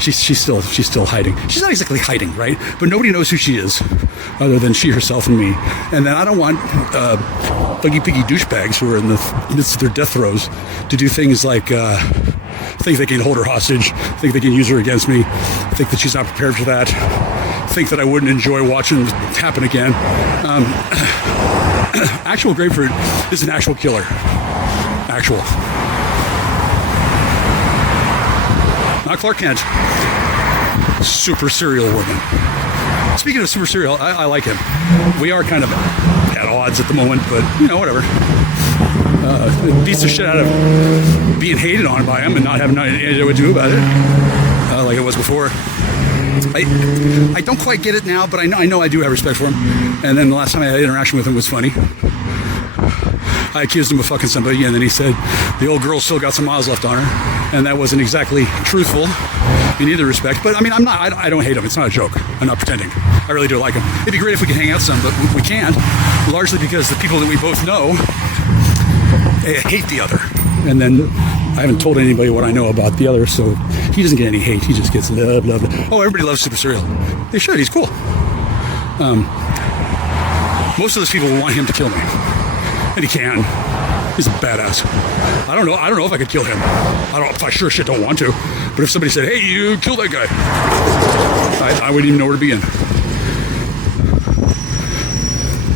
She's still hiding. She's not exactly hiding, right? But nobody knows who she is, other than she herself and me. And then I don't want buggy piggy douchebags who are in the midst of their death throes to do things like think they can hold her hostage, think they can use her against me, think that she's not prepared for that, think that I wouldn't enjoy watching it happen again. Actual Grapefruit is an actual killer. Actual. Not Clark Kent. Super serial woman. Speaking of super serial, I like him. We are kind of at odds at the moment, but, whatever. It beats the shit out of being hated on by him and not having any idea what to do about it, like it was before. I don't quite get it now, but I know I do have respect for him. And then the last time I had an interaction with him was funny. I accused him of fucking somebody, and then he said the old girl still got some miles left on her, and that wasn't exactly truthful in either respect. But I mean, I don't hate him. It's not a joke. I'm not pretending. I really do like him. It'd be great if we could hang out some, but we can't, largely because the people that we both know hate the other. And then I haven't told anybody what I know about the other, so he doesn't get any hate. He just gets love. Oh, everybody loves Super Serial. They should. He's cool. Most of those people want him to kill me. And he can. He's a badass. I don't know if I could kill him. I sure shit don't want to. But if somebody said, hey, you kill that guy, I wouldn't even know where to begin.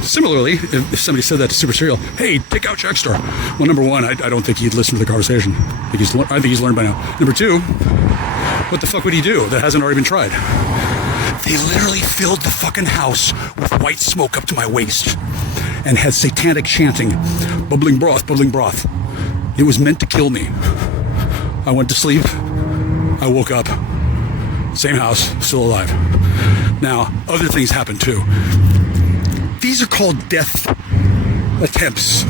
Similarly, if somebody said that to Super Serial, hey, take out Jackstar. Well, number one, I don't think he'd listen to the conversation. I think he's learned by now. Number two, what the fuck would he do that hasn't already been tried? They literally filled the fucking house with white smoke up to my waist and had satanic chanting, bubbling broth, bubbling broth. It was meant to kill me. I went to sleep. I woke up. Same house, still alive. Now, other things happened too. These are called death attempts,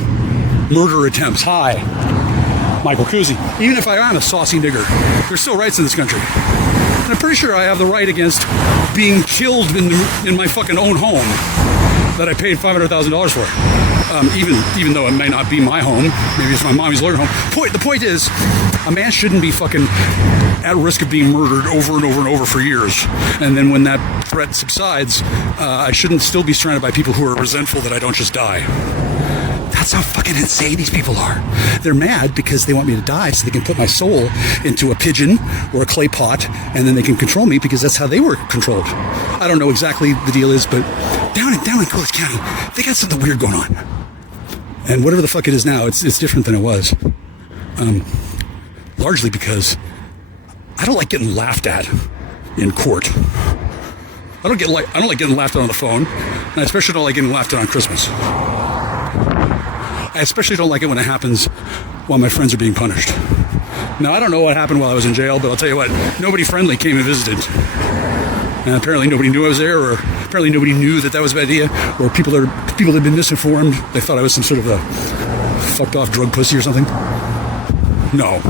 murder attempts. Hi, Michael KUCZI. Even if I am a saucy nigger, there's still rights in this country. And I'm pretty sure I have the right against being killed in my fucking own home that I paid $500,000 for. Even though it may not be my home, maybe it's my mommy's lawyer home. The point is, a man shouldn't be fucking at risk of being murdered over and over and over for years. And then when that threat subsides, I shouldn't still be surrounded by people who are resentful that I don't just die. That's how fucking insane these people are. They're mad because they want me to die so they can put my soul into a pigeon or a clay pot, and then they can control me because that's how they were controlled. I don't know exactly the deal is, but down in KUCZI County, they got something weird going on. And whatever the fuck it is now, it's different than it was. Largely because I don't like getting laughed at in court. I don't like getting laughed at on the phone, and I especially don't like getting laughed at on Christmas. I especially don't like it when it happens while my friends are being punished. Now, I don't know what happened while I was in jail, but I'll tell you what, nobody friendly came and visited. And apparently nobody knew I was there, or apparently nobody knew that was a bad idea, or people had been misinformed. They thought I was some sort of a fucked off drug pussy or something. No.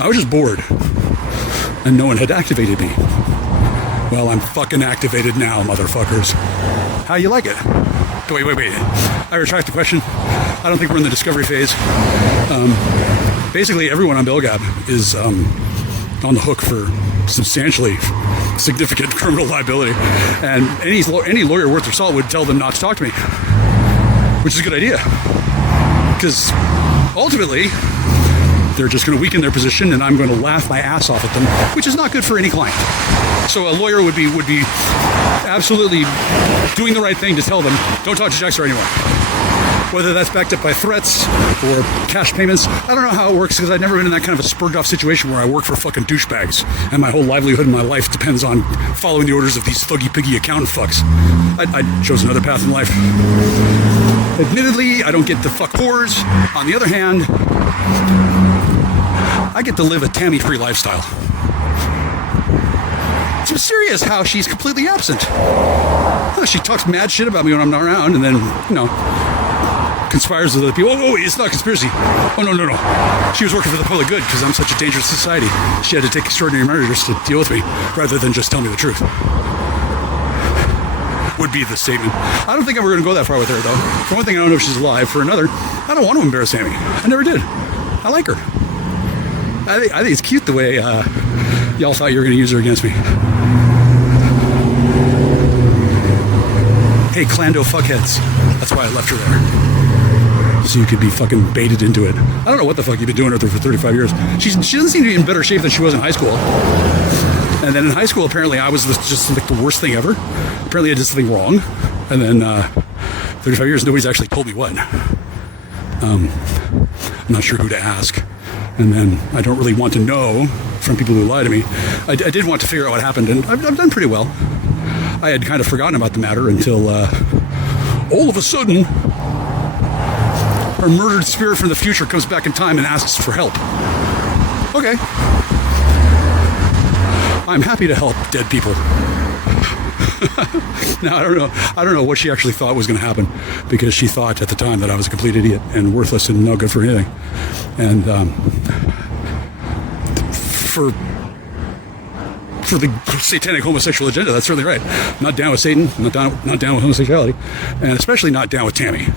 I was just bored, and no one had activated me. Well, I'm fucking activated now, motherfuckers. How you like it? Wait. I retract the question. I don't think we're in the discovery phase. Basically, everyone on Belgab is on the hook for substantially significant criminal liability. And any lawyer worth their salt would tell them not to talk to me, which is a good idea. Because ultimately, they're just going to weaken their position, and I'm going to laugh my ass off at them, which is not good for any client. So a lawyer would be absolutely doing the right thing to tell them, don't talk to Jackstar anymore. Whether that's backed up by threats or cash payments, I don't know how it works because I've never been in that kind of a spurred off situation where I work for fucking douchebags and my whole livelihood in my life depends on following the orders of these thuggy piggy accountant fucks. I chose another path in life. Admittedly, I don't get to fuck whores. On the other hand, I get to live a Tammy-free lifestyle. It's serious how she's completely absent. She talks mad shit about me when I'm not around, and then, conspires with other people. Oh, it's not a conspiracy. Oh, no. She was working for the public good because I'm such a dangerous society. She had to take extraordinary measures to deal with me rather than just tell me the truth. would be the statement. I don't think I'm ever going to go that far with her, though. For one thing, I don't know if she's alive. For another, I don't want to embarrass Amy. I never did. I like her. I think it's cute the way y'all thought you were going to use her against me. Hey, Klan Dough fuckheads. That's why I left her there. So you could be fucking baited into it. I don't know what the fuck you've been doing with her for 35 years. She doesn't seem to be in better shape than she was in high school. And then in high school, apparently I was just like the worst thing ever. Apparently I did something wrong. And then 35 years, nobody's actually told me what. I'm not sure who to ask. And then I don't really want to know from people who lie to me. I did want to figure out what happened, and I've done pretty well. I had kind of forgotten about the matter until all of a sudden, her murdered spirit from the future comes back in time and asks for help. Okay. I'm happy to help dead people. Now, I don't know what she actually thought was going to happen, because she thought at the time that I was a complete idiot and worthless and no good for anything. And for the satanic homosexual agenda, that's certainly right. Not down with Satan, not down with homosexuality, and especially not down with Tammy,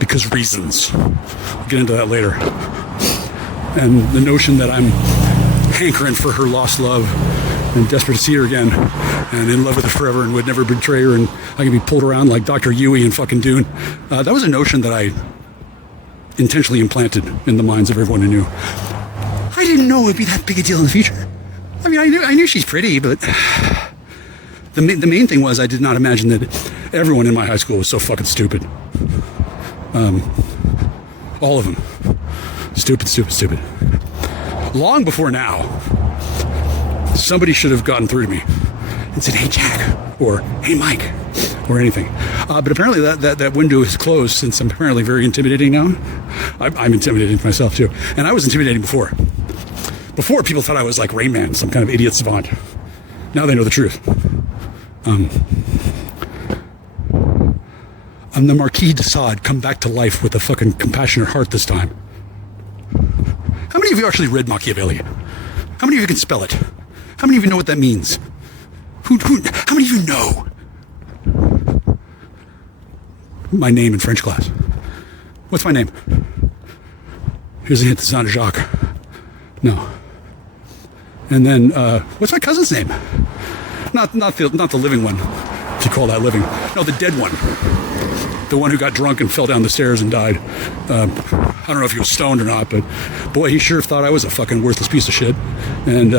because reasons. I'll get into that later. And the notion that I'm hankering for her lost love and desperate to see her again and in love with her forever and would never betray her, and I can be pulled around like Dr. Yui in fucking Dune. That was a notion that I intentionally implanted in the minds of everyone who knew. I didn't know it would be that big a deal in the future. I mean, I knew she's pretty, but the main thing was I did not imagine that everyone in my high school was so fucking stupid. All of them. Stupid. Long before now, somebody should have gotten through to me and said, "Hey, Jack," or "Hey, Mike," or anything. But apparently that window is closed, since I'm apparently very intimidating now. I'm intimidating myself, too. And I was intimidating before. Before, people thought I was like Rain Man, some kind of idiot savant. Now they know the truth. I'm the Marquis de Sade come back to life with a fucking compassionate heart this time. How many of you actually read Machiavelli? How many of you can spell it? How many of you know what that means? How many of you know my name in French class? What's my name? Here's a hint, it's not Jacques. No. And then, what's my cousin's name? Not the living one, if you call that living. No, the dead one. The one who got drunk and fell down the stairs and died. I don't know if he was stoned or not, but boy, he sure thought I was a fucking worthless piece of shit. And,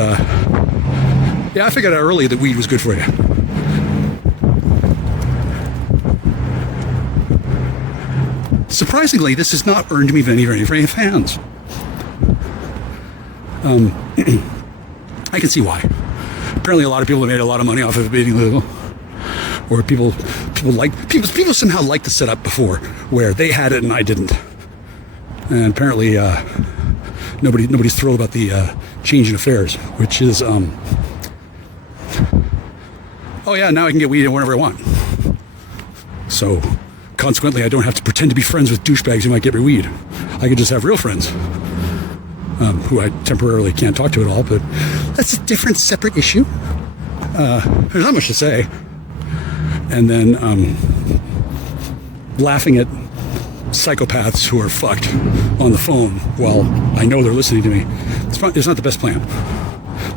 yeah, I figured out early that weed was good for you. Surprisingly, this has not earned me very fans. I can see why. Apparently, a lot of people have made a lot of money off of it being illegal, or people somehow like the setup before, where they had it and I didn't. And apparently, nobody's thrilled about the change in affairs, which is, oh yeah, now I can get weed whenever I want. So, consequently, I don't have to pretend to be friends with douchebags who might get me weed. I can just have real friends. Who I temporarily can't talk to at all, but that's a different, separate issue. There's not much to say. And then laughing at psychopaths who are fucked on the phone while I know they're listening to me. It's not the best plan.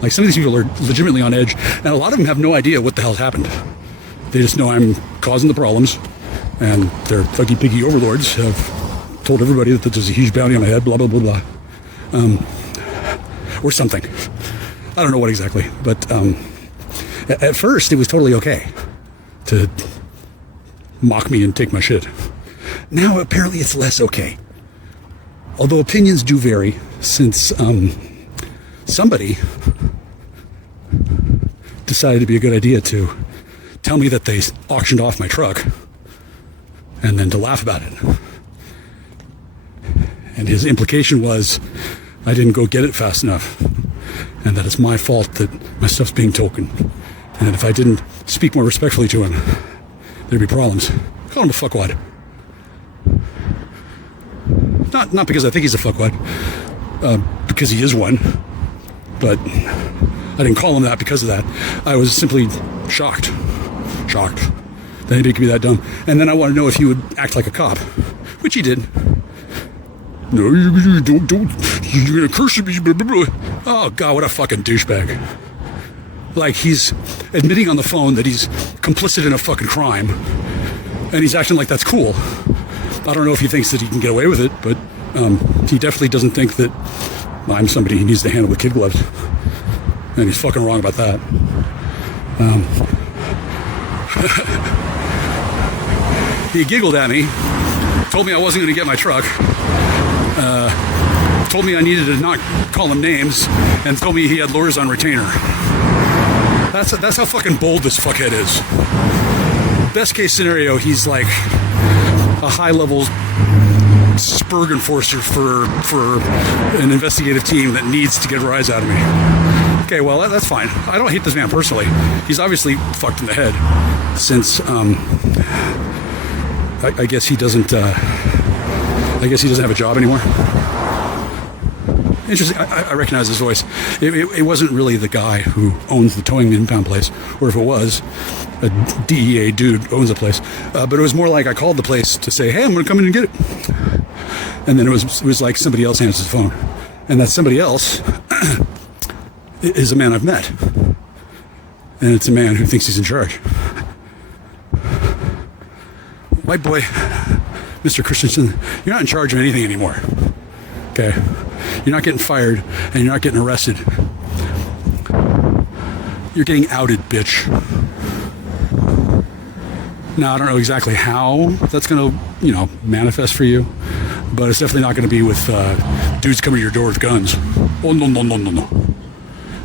Like, some of these people are legitimately on edge, and a lot of them have no idea what the hell's happened. They just know I'm causing the problems, and their thuggy piggy overlords have told everybody that there's a huge bounty on my head, blah, blah, blah, blah. Or something. I don't know what exactly, but at first it was totally okay to mock me and take my shit. Now apparently it's less okay. Although opinions do vary, since somebody decided it'd be a good idea to tell me that they auctioned off my truck and then to laugh about it. And his implication was I didn't go get it fast enough, and that it's my fault that my stuff's being taken, and that if I didn't speak more respectfully to him, there'd be problems. Call him a fuckwad. Not because I think he's a fuckwad, because he is one, but I didn't call him that because of that. I was simply shocked. that anybody could be that dumb. And then I want to know if he would act like a cop, which he did. No, you don't, you're gonna curse me, blah, blah, blah. Oh God, what a fucking douchebag. Like, he's admitting on the phone that he's complicit in a fucking crime, and he's acting like that's cool. I don't know if he thinks that he can get away with it, but he definitely doesn't think that I'm somebody he needs to handle with kid gloves. And he's fucking wrong about that. He giggled at me, told me I wasn't going to get my truck, told me I needed to not call him names, and told me he had lures on retainer. That's how fucking bold this fuckhead is. Best case scenario, he's like a high-level spurg enforcer for an investigative team that needs to get a rise out of me. Okay, well, that's fine. I don't hate this man personally. He's obviously fucked in the head since I guess he doesn't have a job anymore. Interesting. I recognize his voice. It wasn't really the guy who owns the towing impound place, or if it was, a DEA dude owns the place. But it was more like I called the place to say, hey, I'm going to come in and get it. And then it was like somebody else answers the phone. And that somebody else is a man I've met. And it's a man who thinks he's in charge. White boy, Mr. Christensen, you're not in charge of anything anymore. Okay? You're not getting fired, and you're not getting arrested. You're getting outed, bitch. Now, I don't know exactly how that's going to, manifest for you, but it's definitely not going to be with dudes coming to your door with guns. Oh, no.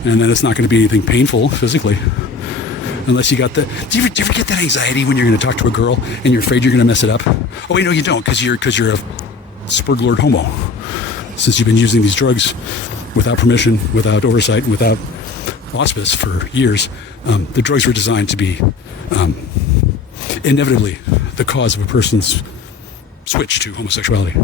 And then it's not going to be anything painful physically. Unless you got the... Do you ever get that anxiety when you're going to talk to a girl and you're afraid you're going to mess it up? Oh, wait, no, you don't, because you're a spurg-lord homo. Since you've been using these drugs without permission, without oversight, and without auspice for years, the drugs were designed to be inevitably the cause of a person's switch to homosexuality.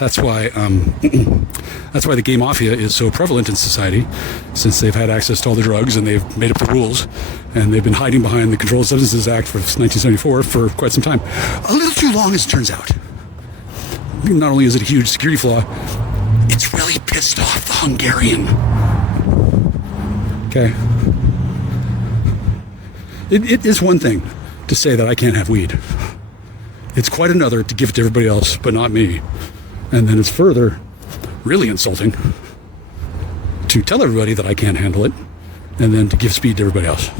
That's why the gay mafia is so prevalent in society, since they've had access to all the drugs and they've made up the rules, and they've been hiding behind the Controlled Substances Act of 1974 for quite some time. A little too long, as it turns out. Not only is it a huge security flaw, it's really pissed off the Hungarian. Okay? It is one thing to say that I can't have weed. It's quite another to give it to everybody else, but not me. And then it's further really insulting to tell everybody that I can't handle it, and then to give speed to everybody else.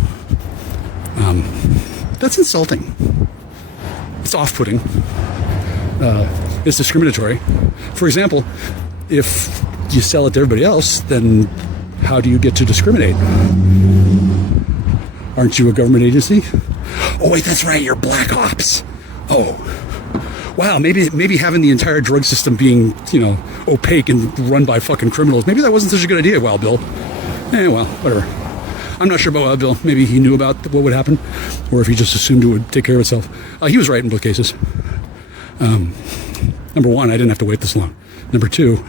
That's insulting. It's off-putting. It's discriminatory. For example, if you sell it to everybody else, then how do you get to discriminate? Aren't you a government agency? Oh, wait, that's right, you're black ops. Oh. Wow, maybe having the entire drug system being, opaque and run by fucking criminals, maybe that wasn't such a good idea, Wild Bill. Well, whatever. I'm not sure about Wild Bill. Maybe he knew about what would happen, or if he just assumed it would take care of itself. He was right in both cases. Number one, I didn't have to wait this long. Number two,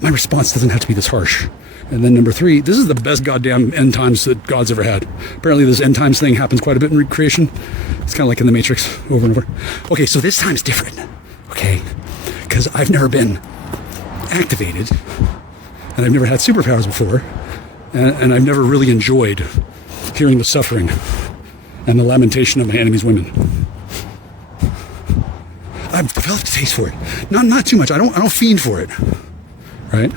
my response doesn't have to be this harsh. And then number three, this is the best goddamn end times that God's ever had. Apparently this end times thing happens quite a bit in creation. It's kind of like in the Matrix, over and over. Okay, so this time's different, okay? Because I've never been activated, and I've never had superpowers before, and I've never really enjoyed hearing the suffering and the lamentation of my enemy's women. I've developed a taste for it. Not too much. I don't fiend for it, right?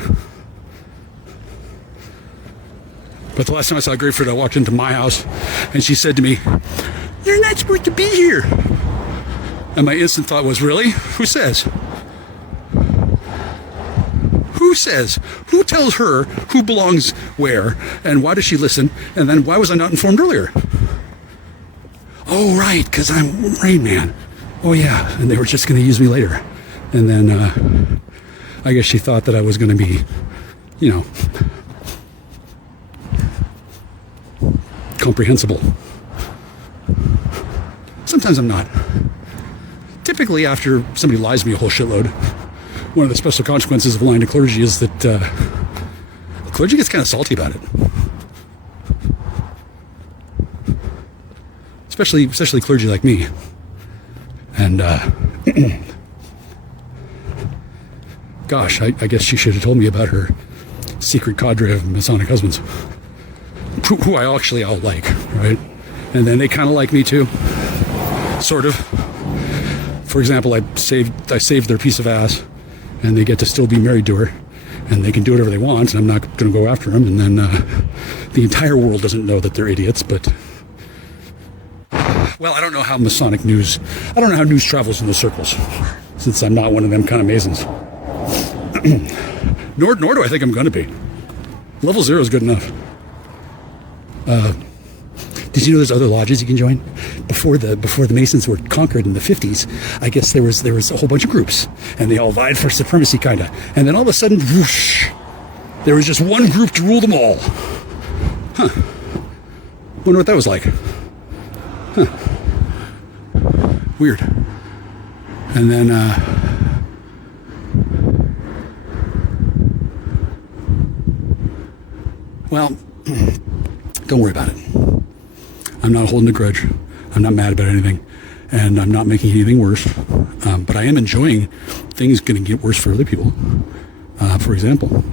But the last time I saw a grapefruit, I walked into my house, and she said to me, "You're not supposed to be here." And my instant thought was, really? Who says? Who says? Who tells her who belongs where? And why does she listen? And then why was I not informed earlier? Oh, right, because I'm Rain Man. Oh, yeah, and they were just going to use me later. And then I guess she thought that I was going to be, comprehensible. Sometimes I'm not. Typically, after somebody lies to me a whole shitload, one of the special consequences of lying to clergy is that clergy gets kind of salty about it. especially clergy like me. And gosh, I guess she should have told me about her secret cadre of Masonic husbands, who I actually all like, right? And then they kind of like me too, sort of. For example, I saved their piece of ass, and they get to still be married to her, and they can do whatever they want, and I'm not going to go after them. And then the entire world doesn't know that they're idiots, but well, I don't know how Masonic news, I don't know how news travels in those circles, since I'm not one of them kind of Masons. nor do I think I'm going to be. Level 0 is good enough. Did you know there's other lodges you can join? Before the Masons were conquered in the 50s, I guess there was a whole bunch of groups, and they all vied for supremacy, kinda. And then all of a sudden, whoosh, there was just one group to rule them all. Huh. Wonder what that was like. Huh. Weird. And then, well, don't worry about it. I'm not holding a grudge. I'm not mad about anything. And I'm not making anything worse. But I am enjoying things going to get worse for other people. For example,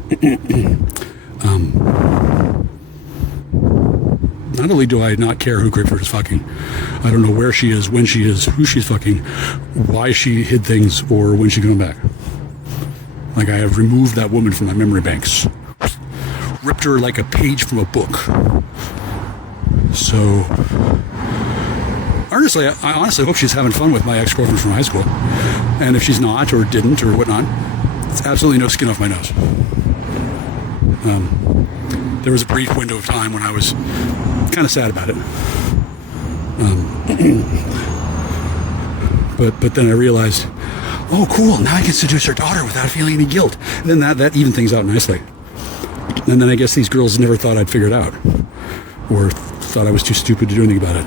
not only do I not care who Grapefruit is fucking, I don't know where she is, when she is, who she's fucking, why she hid things, or when she's coming back. Like, I have removed that woman from my memory banks. Ripped her like a page from a book. So, honestly, I honestly hope she's having fun with my ex-girlfriend from high school. And if she's not, or didn't, or whatnot, it's absolutely no skin off my nose. There was a brief window of time when I was kind of sad about it. But then I realized, oh, cool, now I can seduce her daughter without feeling any guilt. And then that evened things out nicely. And then I guess these girls never thought I'd figure it out, or thought I was too stupid to do anything about it,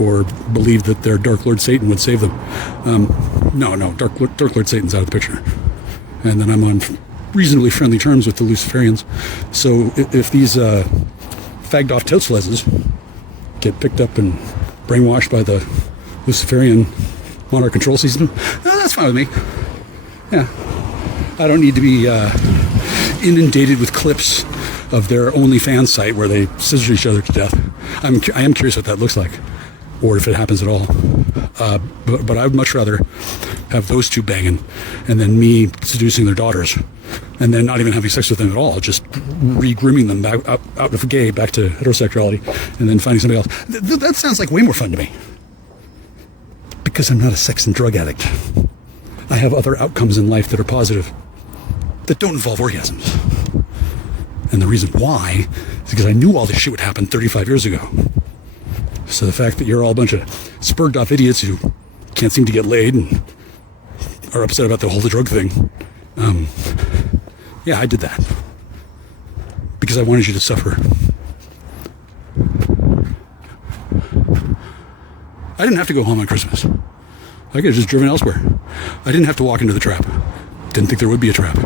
or believed that their Dark Lord Satan would save them. No, Dark Lord Satan's out of the picture. And then I'm on reasonably friendly terms with the Luciferians. So if these fagged off toast get picked up and brainwashed by the Luciferian monarch control system, that's fine with me. Yeah, I don't need to be inundated with clips of their OnlyFans site where they scissor each other to death. I am curious what that looks like, or if it happens at all. But I would much rather have those two banging, and then me seducing their daughters, and then not even having sex with them at all, just re-grooming them back out of gay back to heterosexuality, and then finding somebody else. That sounds like way more fun to me. Because I'm not a sex and drug addict. I have other outcomes in life that are positive, that don't involve orgasms. And the reason why is because I knew all this shit would happen 35 years ago. So the fact that you're all a bunch of spurged off idiots who can't seem to get laid and are upset about the whole drug thing, yeah, I did that. Because I wanted you to suffer. I didn't have to go home on Christmas. I could have just driven elsewhere. I didn't have to walk into the trap. Didn't think there would be a trap.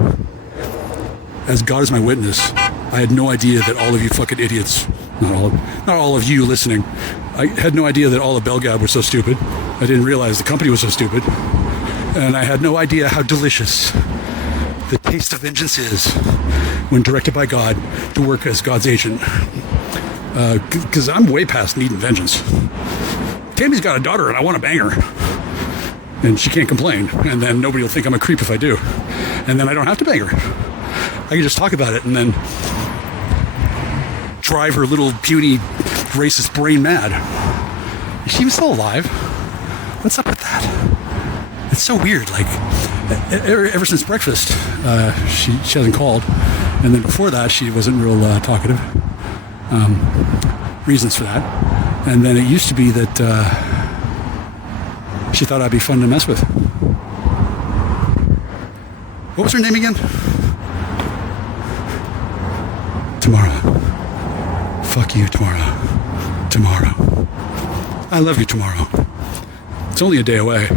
As God is my witness, I had no idea that all of you fucking idiots, not all of you listening, I had no idea that all of Belgab were so stupid. I didn't realize the company was so stupid. And I had no idea how delicious the taste of vengeance is when directed by God to work as God's agent. Because I'm way past needing vengeance. Tammy's got a daughter and I want to bang her. And she can't complain. And then nobody will think I'm a creep if I do. And then I don't have to bang her. I can just talk about it and then drive her little puny racist brain mad. Is she even still alive? What's up with that? It's so weird. Like, ever since breakfast, she hasn't called. And then before that, she wasn't real talkative. Reasons for that. And then it used to be that she thought I'd be fun to mess with. What was her name again? Tomorrow. Fuck you, tomorrow. Tomorrow. I love you, tomorrow. It's only a day away.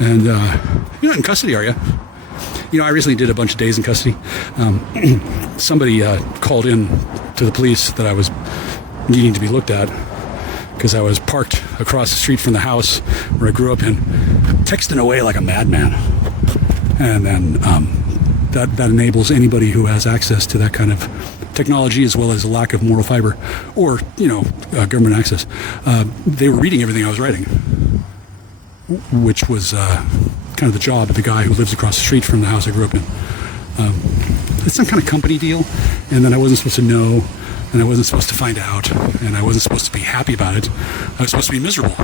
And you're not in custody, are you? You know, I recently did a bunch of days in custody. Somebody called in to the police that I was needing to be looked at because I was parked across the street from the house where I grew up in, texting away like a madman. And then that enables anybody who has access to that kind of technology, as well as a lack of moral fiber or, government access. They were reading everything I was writing, which was kind of the job of the guy who lives across the street from the house I grew up in. It's some kind of company deal, and then I wasn't supposed to know, and I wasn't supposed to find out, and I wasn't supposed to be happy about it. I was supposed to be miserable.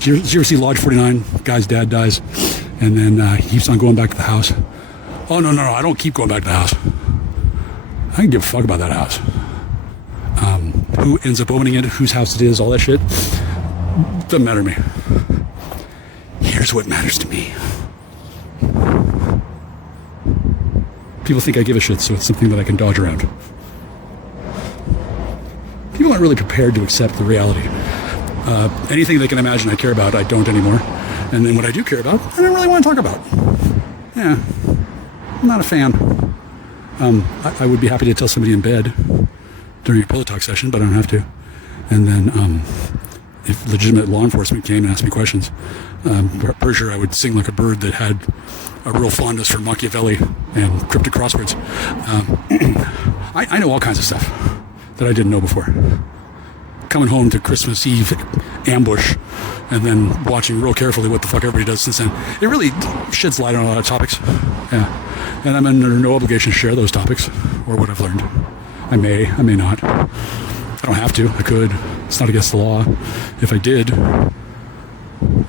Did you ever see Lodge 49? Guy's dad dies, and then he keeps on going back to the house. Oh, no, I don't keep going back to the house. I can give a fuck about that house. Who ends up owning it, whose house it is, all that shit, doesn't matter to me. Here's what matters to me. People think I give a shit, so it's something that I can dodge around. People aren't really prepared to accept the reality. Anything they can imagine I care about, I don't anymore. And then what I do care about, I don't really want to talk about. Yeah, I'm not a fan. I would be happy to tell somebody in bed during a pillow talk session, but I don't have to. And then if legitimate law enforcement came and asked me questions, pretty sure I would sing like a bird that had a real fondness for Machiavelli and cryptic crosswords. I know all kinds of stuff that I didn't know before. Coming home to Christmas Eve ambush and then watching real carefully what the fuck everybody does since then, it really sheds light on a lot of topics. Yeah. And I'm under no obligation to share those topics or what I've learned. I may not. I don't have to. I could. It's not against the law. If I did,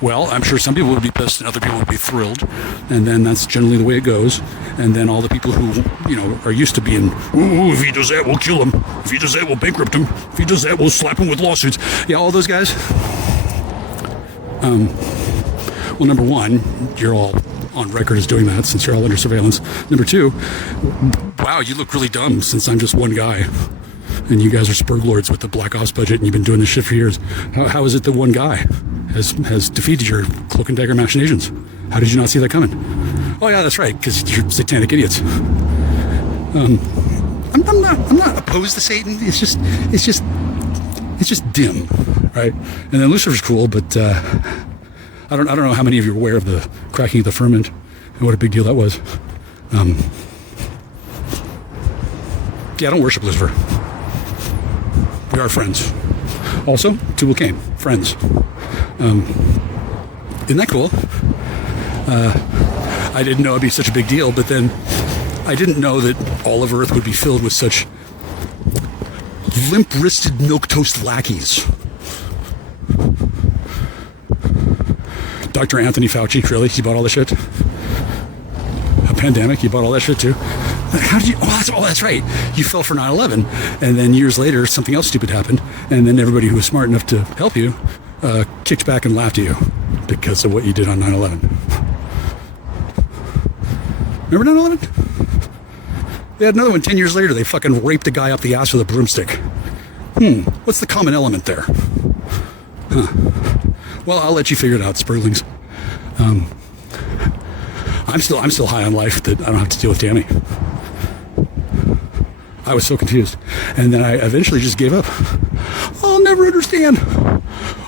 well, I'm sure some people would be pissed and other people would be thrilled. And then that's generally the way it goes. And then all the people who, are used to being, ooh, if he does that, we'll kill him. If he does that, we'll bankrupt him. If he does that, we'll slap him with lawsuits. Yeah, all those guys. Well, number one, you're all on record as doing that since you're all under surveillance. Number two, wow, you look really dumb since I'm just one guy. And you guys are spurg lords with the Black Ops budget, and you've been doing this shit for years. How is it that one guy has defeated your cloak and dagger machinations? How did you not see that coming? Oh yeah, that's right, because you're satanic idiots. I'm not opposed to Satan. It's just dim, right? And then Lucifer's cool, but I don't know how many of you are aware of the cracking of the firmament and what a big deal that was. Yeah, I don't worship Lucifer. We are friends. Also, Tubal Cain, friends. Isn't that cool? I didn't know it'd be such a big deal, but then I didn't know that all of Earth would be filled with such limp-wristed milquetoast lackeys. Dr. Anthony Fauci, really? He bought all the shit? A pandemic, he bought all that shit too? How did you? Oh, that's right. You fell for 9/11, and then years later, something else stupid happened, and then everybody who was smart enough to help you kicked back and laughed at you because of what you did on 9/11. Remember 9/11? They had another one 10 years later. They fucking raped a guy up the ass with a broomstick. What's the common element there? Huh. Well, I'll let you figure it out, Spurglings. I'm still high on life that I don't have to deal with Tammy. I was so confused. And then I eventually just gave up. I'll never understand.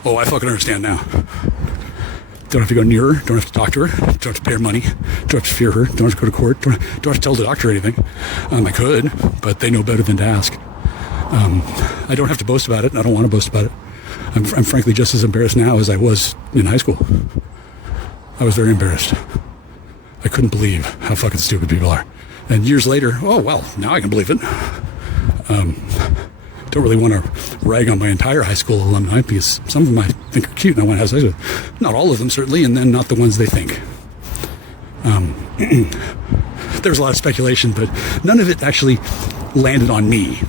Oh, I fucking understand now. Don't have to go near her. Don't have to talk to her. Don't have to pay her money. Don't have to fear her. Don't have to go to court. Don't have to tell the doctor anything. I could, but they know better than to ask. I don't have to boast about it, and I don't want to boast about it. I'm frankly just as embarrassed now as I was in high school. I was very embarrassed. I couldn't believe how fucking stupid people are. And years later, oh, well, now I can believe it. Don't really want to rag on my entire high school alumni because some of them I think are cute and I want to have sex with. Not all of them, certainly, and then not the ones they think. There was a lot of speculation, but none of it actually landed on me,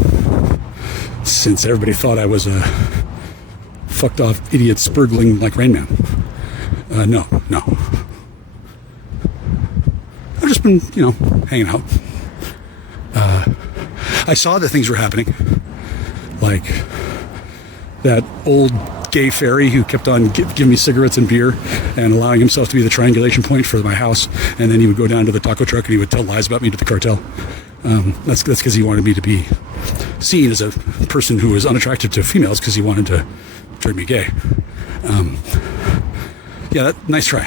since everybody thought I was a fucked off idiot spurgling like Rain Man. No. I've just been, hanging out. I saw that things were happening. Like that old gay fairy who kept on giving me cigarettes and beer and allowing himself to be the triangulation point for my house. And then he would go down to the taco truck and he would tell lies about me to the cartel. That's because he wanted me to be seen as a person who was unattractive to females because he wanted to turn me gay. Nice try.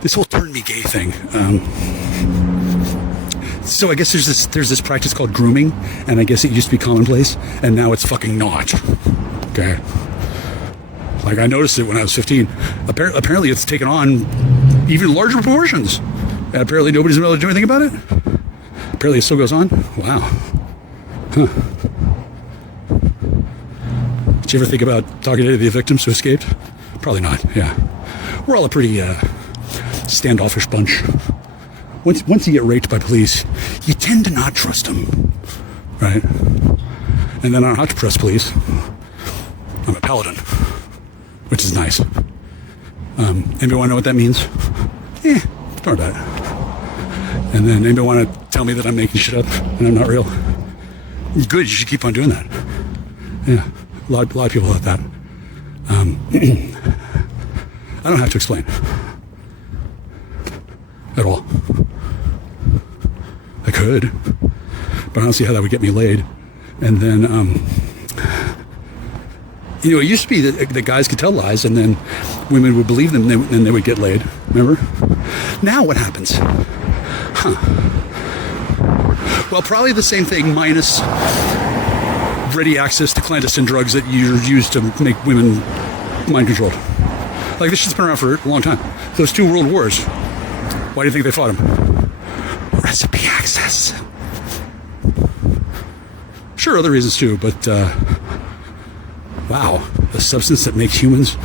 This whole turn me gay thing. So I guess there's this practice called grooming, and I guess it used to be commonplace, and now it's fucking not. Okay. Like, I noticed it when I was 15. Apparently it's taken on even larger proportions. And apparently nobody's been able to do anything about it. Apparently it still goes on. Wow. Huh. Did you ever think about talking to any of the victims who escaped? Probably not, yeah. We're all a pretty standoffish bunch. Once you get raped by police, you tend to not trust them, right? And then I don't have to trust police. I'm a paladin, which is nice. Anybody want to know what that means? Don't worry about it. And then anybody want to tell me that I'm making shit up and I'm not real? Good, you should keep on doing that. Yeah, a lot of people like that. I don't have to explain at all. I could, but I don't see how that would get me laid. And then, it used to be that guys could tell lies, and then women would believe them, and they would get laid. Remember? Now what happens? Well, probably the same thing, minus ready access to clandestine drugs that you use to make women mind controlled. Like, this shit's been around for a long time. Those 2 world wars. Why do you think they fought them? Recipe access. Sure, other reasons too, but wow, a substance that makes humans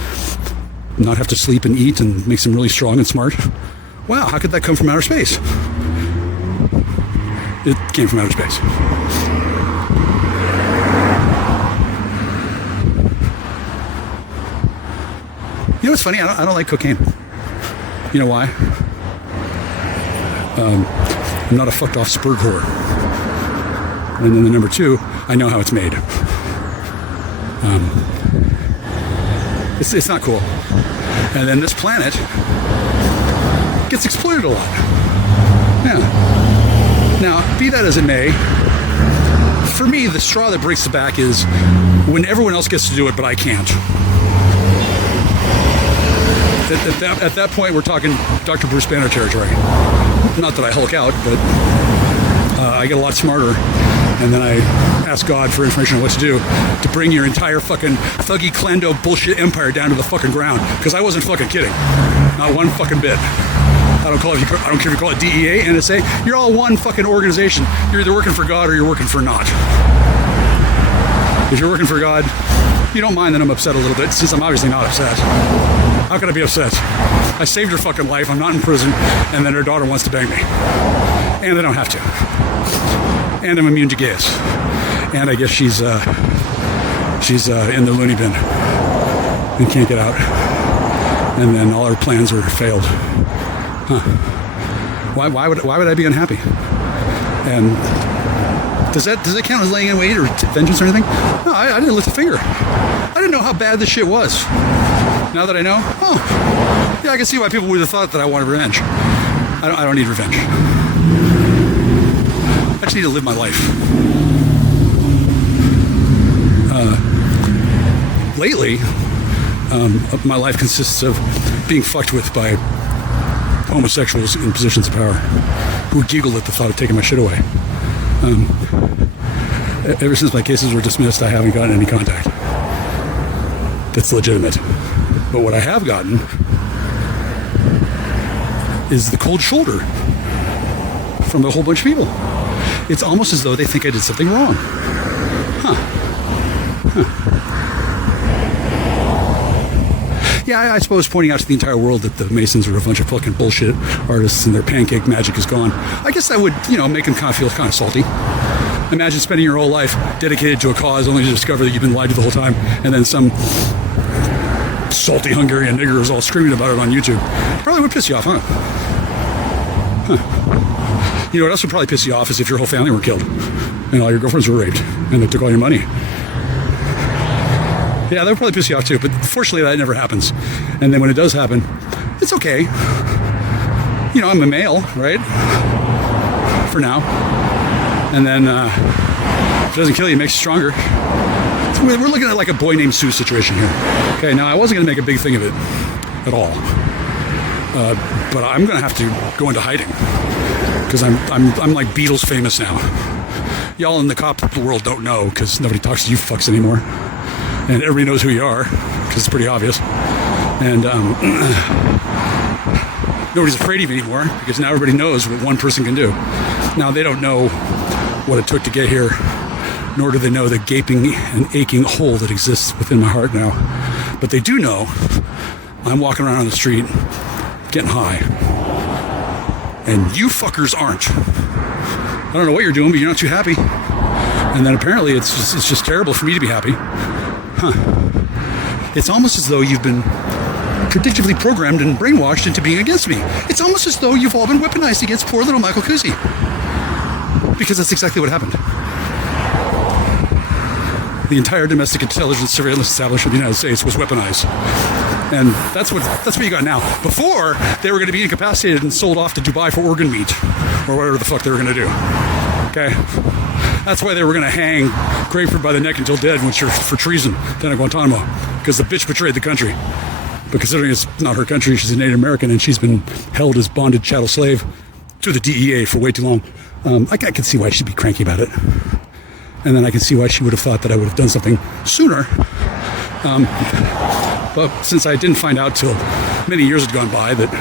not have to sleep and eat and makes them really strong and smart. Wow, how could that come from outer space? It came from outer space. You know what's funny? I don't like cocaine. You know why? I'm not a fucked off spurg whore. And then the number 2, I know how it's made. It's not cool. And then this planet gets exploited a lot. Yeah. Now, be that as it may, for me, the straw that breaks the back is when everyone else gets to do it, but I can't. At that point, we're talking Dr. Bruce Banner territory. Not that I Hulk out, but I get a lot smarter, and then I ask God for information on what to do to bring your entire fucking thuggy Klan Dough bullshit empire down to the fucking ground. Because I wasn't fucking kidding. Not one fucking bit. I don't care if you call it DEA, NSA. You're all one fucking organization. You're either working for God or you're working for not. If you're working for God, you don't mind that I'm upset a little bit, since I'm obviously not upset. How could I be upset? I saved her fucking life, I'm not in prison, and then her daughter wants to bang me. And I don't have to. And I'm immune to gays. And I guess she's in the loony bin and can't get out. And then all her plans are failed. Huh. Why would I be unhappy? And does that count as laying in wait or vengeance or anything? No, I didn't lift a finger. I didn't know how bad this shit was. Now that I know, yeah, I can see why people would have thought that I wanted revenge. I don't need revenge. I just need to live my life. Lately, my life consists of being fucked with by homosexuals in positions of power who giggle at the thought of taking my shit away. Ever since my cases were dismissed, I haven't gotten any contact that's legitimate. But what I have gotten is the cold shoulder from a whole bunch of people. It's almost as though they think I did something wrong. Yeah, I suppose pointing out to the entire world that the Masons are a bunch of fucking bullshit artists and their pancake magic is gone, I guess that would, make them kind of feel kind of salty. Imagine spending your whole life dedicated to a cause only to discover that you've been lied to the whole time, and then some salty Hungarian nigger is all screaming about it on YouTube. Probably would piss you off, huh? You know what else would probably piss you off is if your whole family were killed and all your girlfriends were raped and they took all your money. Yeah, that would probably piss you off too, but fortunately that never happens. And then when it does happen, it's okay. I'm a male, right? for now. And then if it doesn't kill you, it makes you stronger. So we're looking at like a Boy Named Sue situation here. Okay, now I wasn't going to make a big thing of it at all. But I'm going to have to go into hiding because I'm like Beatles famous now. Y'all in the cop world don't know because nobody talks to you fucks anymore. And everybody knows who you are because it's pretty obvious. And nobody's afraid of you anymore because now everybody knows what one person can do. Now they don't know what it took to get here, nor do they know the gaping and aching hole that exists within my heart now. But they do know I'm walking around on the street getting high. And you fuckers aren't. I don't know what you're doing, but you're not too happy. And then apparently it's just terrible for me to be happy. It's almost as though you've been predictively programmed and brainwashed into being against me. It's almost as though you've all been weaponized against poor little Michael KUCZI. Because that's exactly what happened. The entire domestic intelligence surveillance establishment of the United States was weaponized. And that's what you got now. Before, they were going to be incapacitated and sold off to Dubai for organ meat. Or whatever the fuck they were going to do. Okay? That's why they were going to hang Crayford by the neck until dead for treason down at Guantanamo. Because the bitch betrayed the country. But considering it's not her country, she's a Native American and she's been held as bonded chattel slave to the DEA for way too long. I can see why she'd be cranky about it. And then I can see why she would have thought that I would have done something sooner. But since I didn't find out till many years had gone by that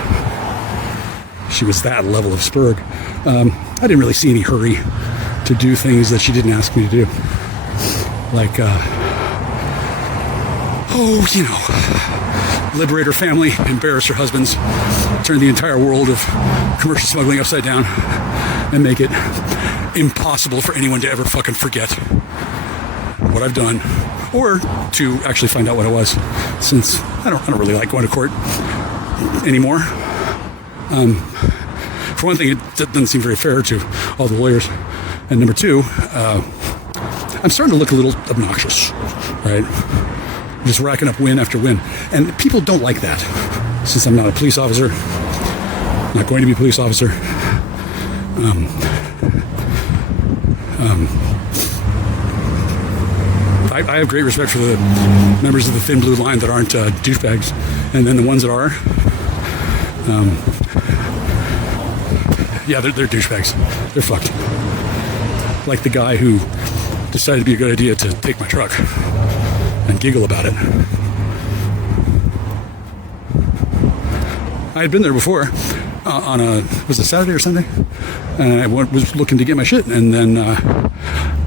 she was that level of spurg, I didn't really see any hurry to do things that she didn't ask me to do. Like, liberate her family, embarrass her husbands, turn the entire world of commercial smuggling upside down, and make it impossible for anyone to ever fucking forget what I've done, or to actually find out what it was, since I don't really like going to court anymore. For one thing, it doesn't seem very fair to all the lawyers, and number two, I'm starting to look a little obnoxious, right? Just racking up win after win, and people don't like that. Since I'm not a police officer, not going to be a police officer. I have great respect for the members of the thin blue line that aren't douchebags, and then the ones that are, they're douchebags. They're fucked. Like the guy who decided it'd be a good idea to take my truck and giggle about it. I had been there before on was it Saturday or Sunday? And I was looking to get my shit, and then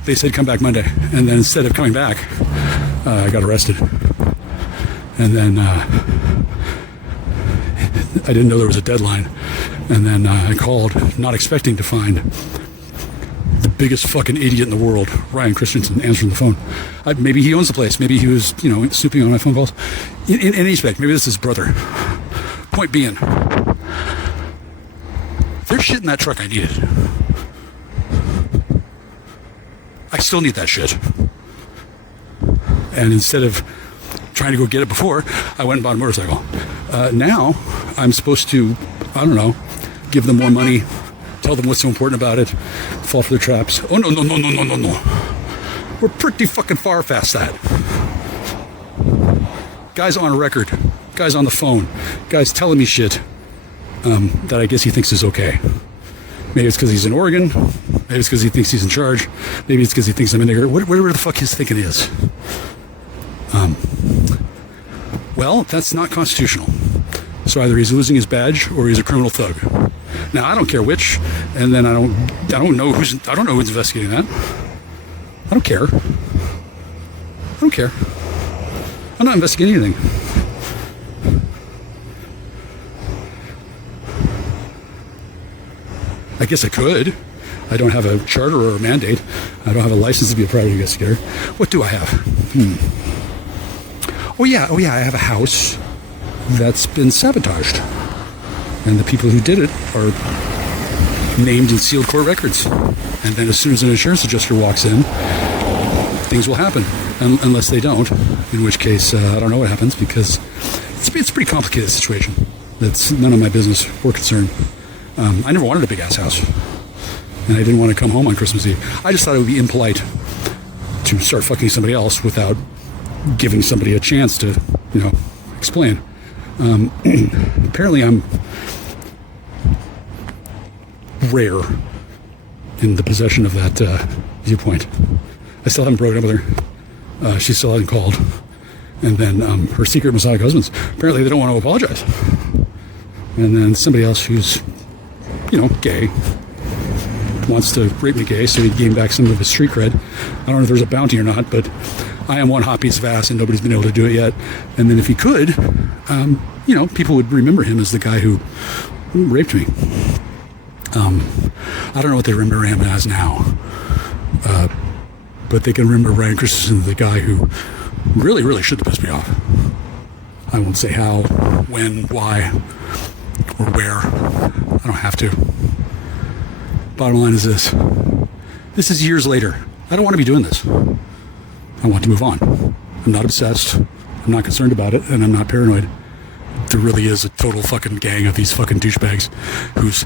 they said come back Monday. And then instead of coming back, I got arrested. And then I didn't know there was a deadline. And then I called, not expecting to find the biggest fucking idiot in the world, Ryan Christensen, answering the phone. Maybe he owns the place. Maybe he was, snooping on my phone calls. In any respect, maybe this is his brother. Point being, there's shit in that truck I needed. I still need that shit. And instead of trying to go get it before, I went and bought a motorcycle. Now, I'm supposed to, give them more money, tell them what's so important about it, fall for their traps. Oh, no. We're pretty fucking far past that. Guys on record, guys on the phone, guys telling me shit that I guess he thinks is okay. Maybe it's because he's in Oregon. Maybe it's because he thinks he's in charge. Maybe it's because he thinks I'm a nigger. Whatever the fuck his thinking is. Well, that's not constitutional. So either he's losing his badge or he's a criminal thug. Now I don't care which, and then I don't know who's investigating that. I don't care. I'm not investigating anything. I guess I could. I don't have a charter or a mandate. I don't have a license to be a private investigator. What do I have? Oh yeah, I have a house that's been sabotaged. And the people who did it are named in sealed court records. And then as soon as an insurance adjuster walks in, things will happen. Unless they don't, in which case I don't know what happens, because it's a pretty complicated situation. That's none of my business or concern. I never wanted a big ass house. and I didn't want to come home on Christmas Eve. I just thought it would be impolite to start fucking somebody else without giving somebody a chance to, explain. Apparently I'm rare in the possession of that viewpoint. I still haven't broken up with her. She still hasn't called. And then her secret Masonic husbands, apparently they don't want to apologize. And then somebody else who's, gay, wants to rape me gay, so he gained back some of his street cred. I don't know if there's a bounty or not, but I am one hot piece of ass and nobody's been able to do it yet. And then if he could, people would remember him as the guy who raped me. I don't know what they remember him as now. But they can remember Ryan Christensen, the guy who really, really should have pissed me off. I won't say how, when, why, or where. I don't have to. Bottom line is this. This is years later. I don't want to be doing this. I want to move on. I'm not obsessed. I'm not concerned about it, and I'm not paranoid. There really is a total fucking gang of these fucking douchebags whose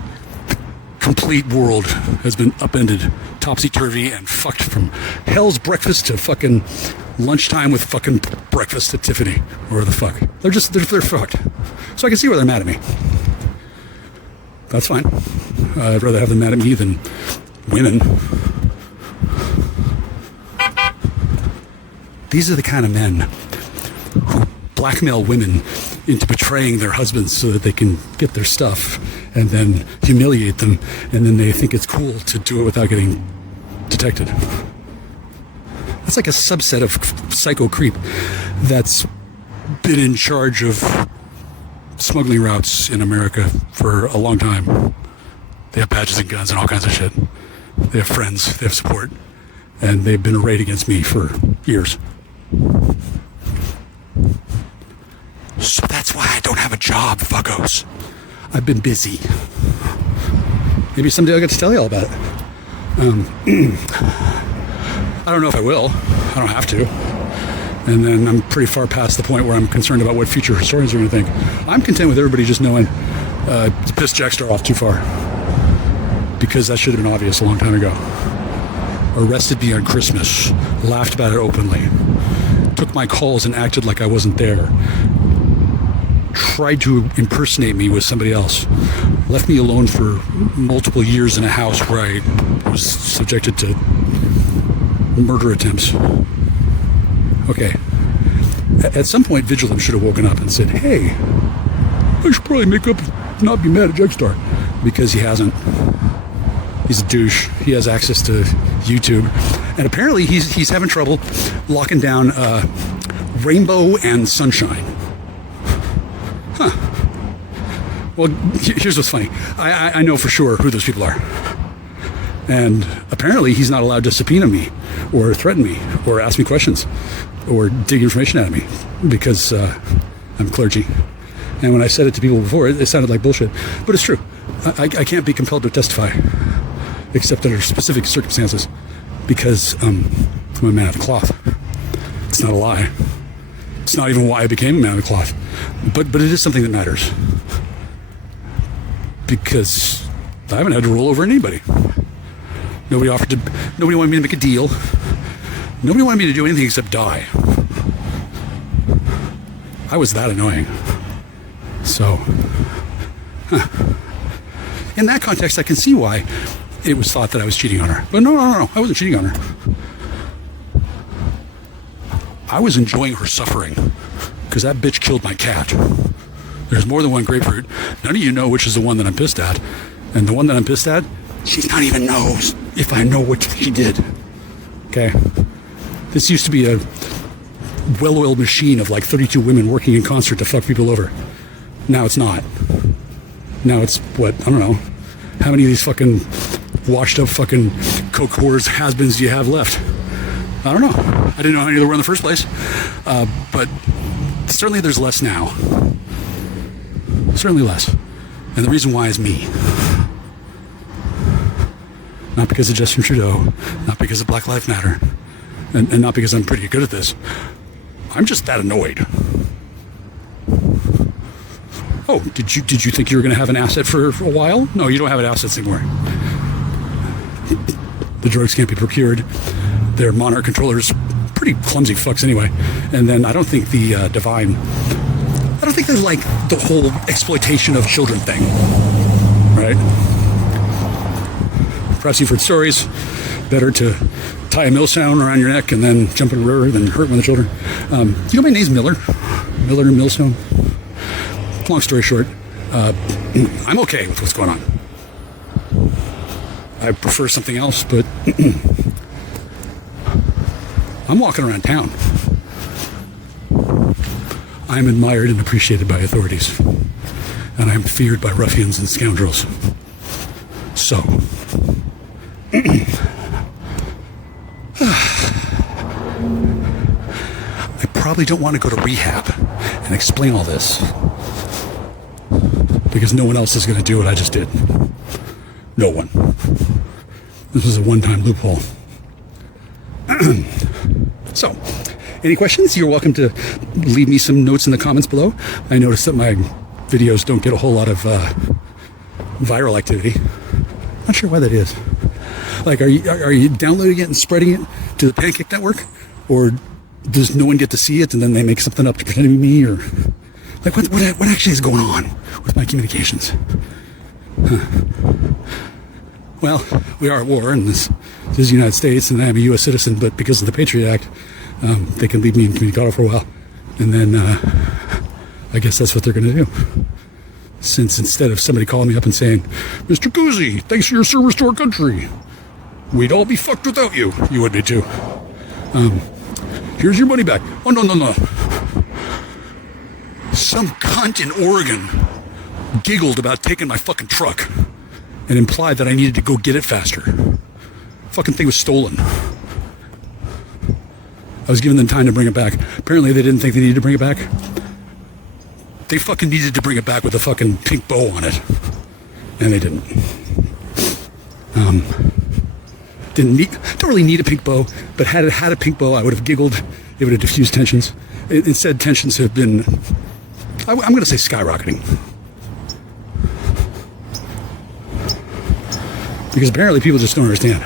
complete world has been upended, topsy-turvy, and fucked from hell's breakfast to fucking lunchtime with fucking breakfast at Tiffany, or the fuck. They're fucked. So I can see why they're mad at me. That's fine. I'd rather have them mad at me than women. These are the kind of men who blackmail women into betraying their husbands so that they can get their stuff and then humiliate them, and then they think it's cool to do it without getting detected. That's like a subset of psycho creep that's been in charge of smuggling routes in America for a long time. They have badges and guns and all kinds of shit. They have friends, they have support, and they've been arrayed against me for years. So that's why I don't have a job, fuckos. I've been busy. Maybe someday I'll get to tell you all about it. I don't know if I will. I don't have to. And then I'm pretty far past the point where I'm concerned about what future historians are going to think. I'm content with everybody just knowing to piss Jackstar off too far. Because that should have been obvious a long time ago. Arrested me on Christmas. Laughed about it openly. Took my calls and acted like I wasn't there. Tried to impersonate me with somebody else. Left me alone for multiple years in a house where I was subjected to murder attempts. Okay. At some point, Vigilance should have woken up and said, hey, I should probably make up, not be mad at Jackstar. Because he hasn't. He's a douche. He has access to YouTube. And apparently he's having trouble locking down Rainbow and Sunshine. Huh. Well, here's what's funny. I know for sure who those people are. And apparently he's not allowed to subpoena me or threaten me or ask me questions or dig information out of me because I'm clergy. And when I said it to people before, it sounded like bullshit. But it's true. I can't be compelled to testify except under specific circumstances because I'm a man of the cloth. It's not a lie. It's not even why I became a man of the cloth. But it is something that matters. Because I haven't had to roll over anybody. Nobody wanted me to make a deal. Nobody wanted me to do anything except die. I was that annoying. So, in that context, I can see why it was thought that I was cheating on her. But no, I wasn't cheating on her. I was enjoying her suffering because that bitch killed my cat. There's more than one grapefruit. None of you know which is the one that I'm pissed at. And the one that I'm pissed at, she not even knows if I know what she did. Okay? This used to be a well-oiled machine of like 32 women working in concert to fuck people over. Now it's not. Now it's, what, I don't know. How many of these fucking washed up fucking coke whores has-beens do you have left? I don't know. I didn't know how many there were in the first place. But certainly there's less now. Certainly less. And the reason why is me. Not because of Justin Trudeau. Not because of Black Lives Matter. And not because I'm pretty good at this. I'm just that annoyed. Oh, did you think you were going to have an asset for a while? No, you don't have an asset anymore. The drugs can't be procured. Their monarch controllers, pretty clumsy fucks anyway. And then I don't think the Divine, I don't think they like the whole exploitation of children thing, right? Perhaps you've heard stories, better to tie a millstone around your neck and then jump in a river than hurt one of the children. You know my name's Miller and Millstone. Long story short, I'm okay with what's going on. I prefer something else, but I'm walking around town. I'm admired and appreciated by authorities, and I'm feared by ruffians and scoundrels. So, I probably don't want to go to rehab and explain all this, because no one else is going to do what I just did. No one. This was a one-time loophole. So, any questions? You're welcome to leave me some notes in the comments below. I noticed that my videos don't get a whole lot of viral activity. Not sure why that is. Like, are you downloading it and spreading it to the Pancake Network? Or does no one get to see it and then they make something up to pretend to be me? Or like, what actually is going on with my communications? Huh. Well, we are at war, and this is the United States, and I am a U.S. citizen, but because of the Patriot Act, they can leave me incommunicado for a while. And then I guess that's what they're going to do. Since instead of somebody calling me up and saying, Mr. KUCZI, thanks for your service to our country, we'd all be fucked without you. You would be too. Here's your money back. Oh, no. Some cunt in Oregon giggled about taking my fucking truck and implied that I needed to go get it faster. Fucking thing was stolen. I was giving them time to bring it back. Apparently they didn't think they needed to bring it back. They fucking needed to bring it back with a fucking pink bow on it. And they didn't. Don't really need a pink bow, but had it had a pink bow, I would have giggled. It would have diffused tensions. Instead, tensions have been, I'm going to say, skyrocketing. Because apparently people just don't understand.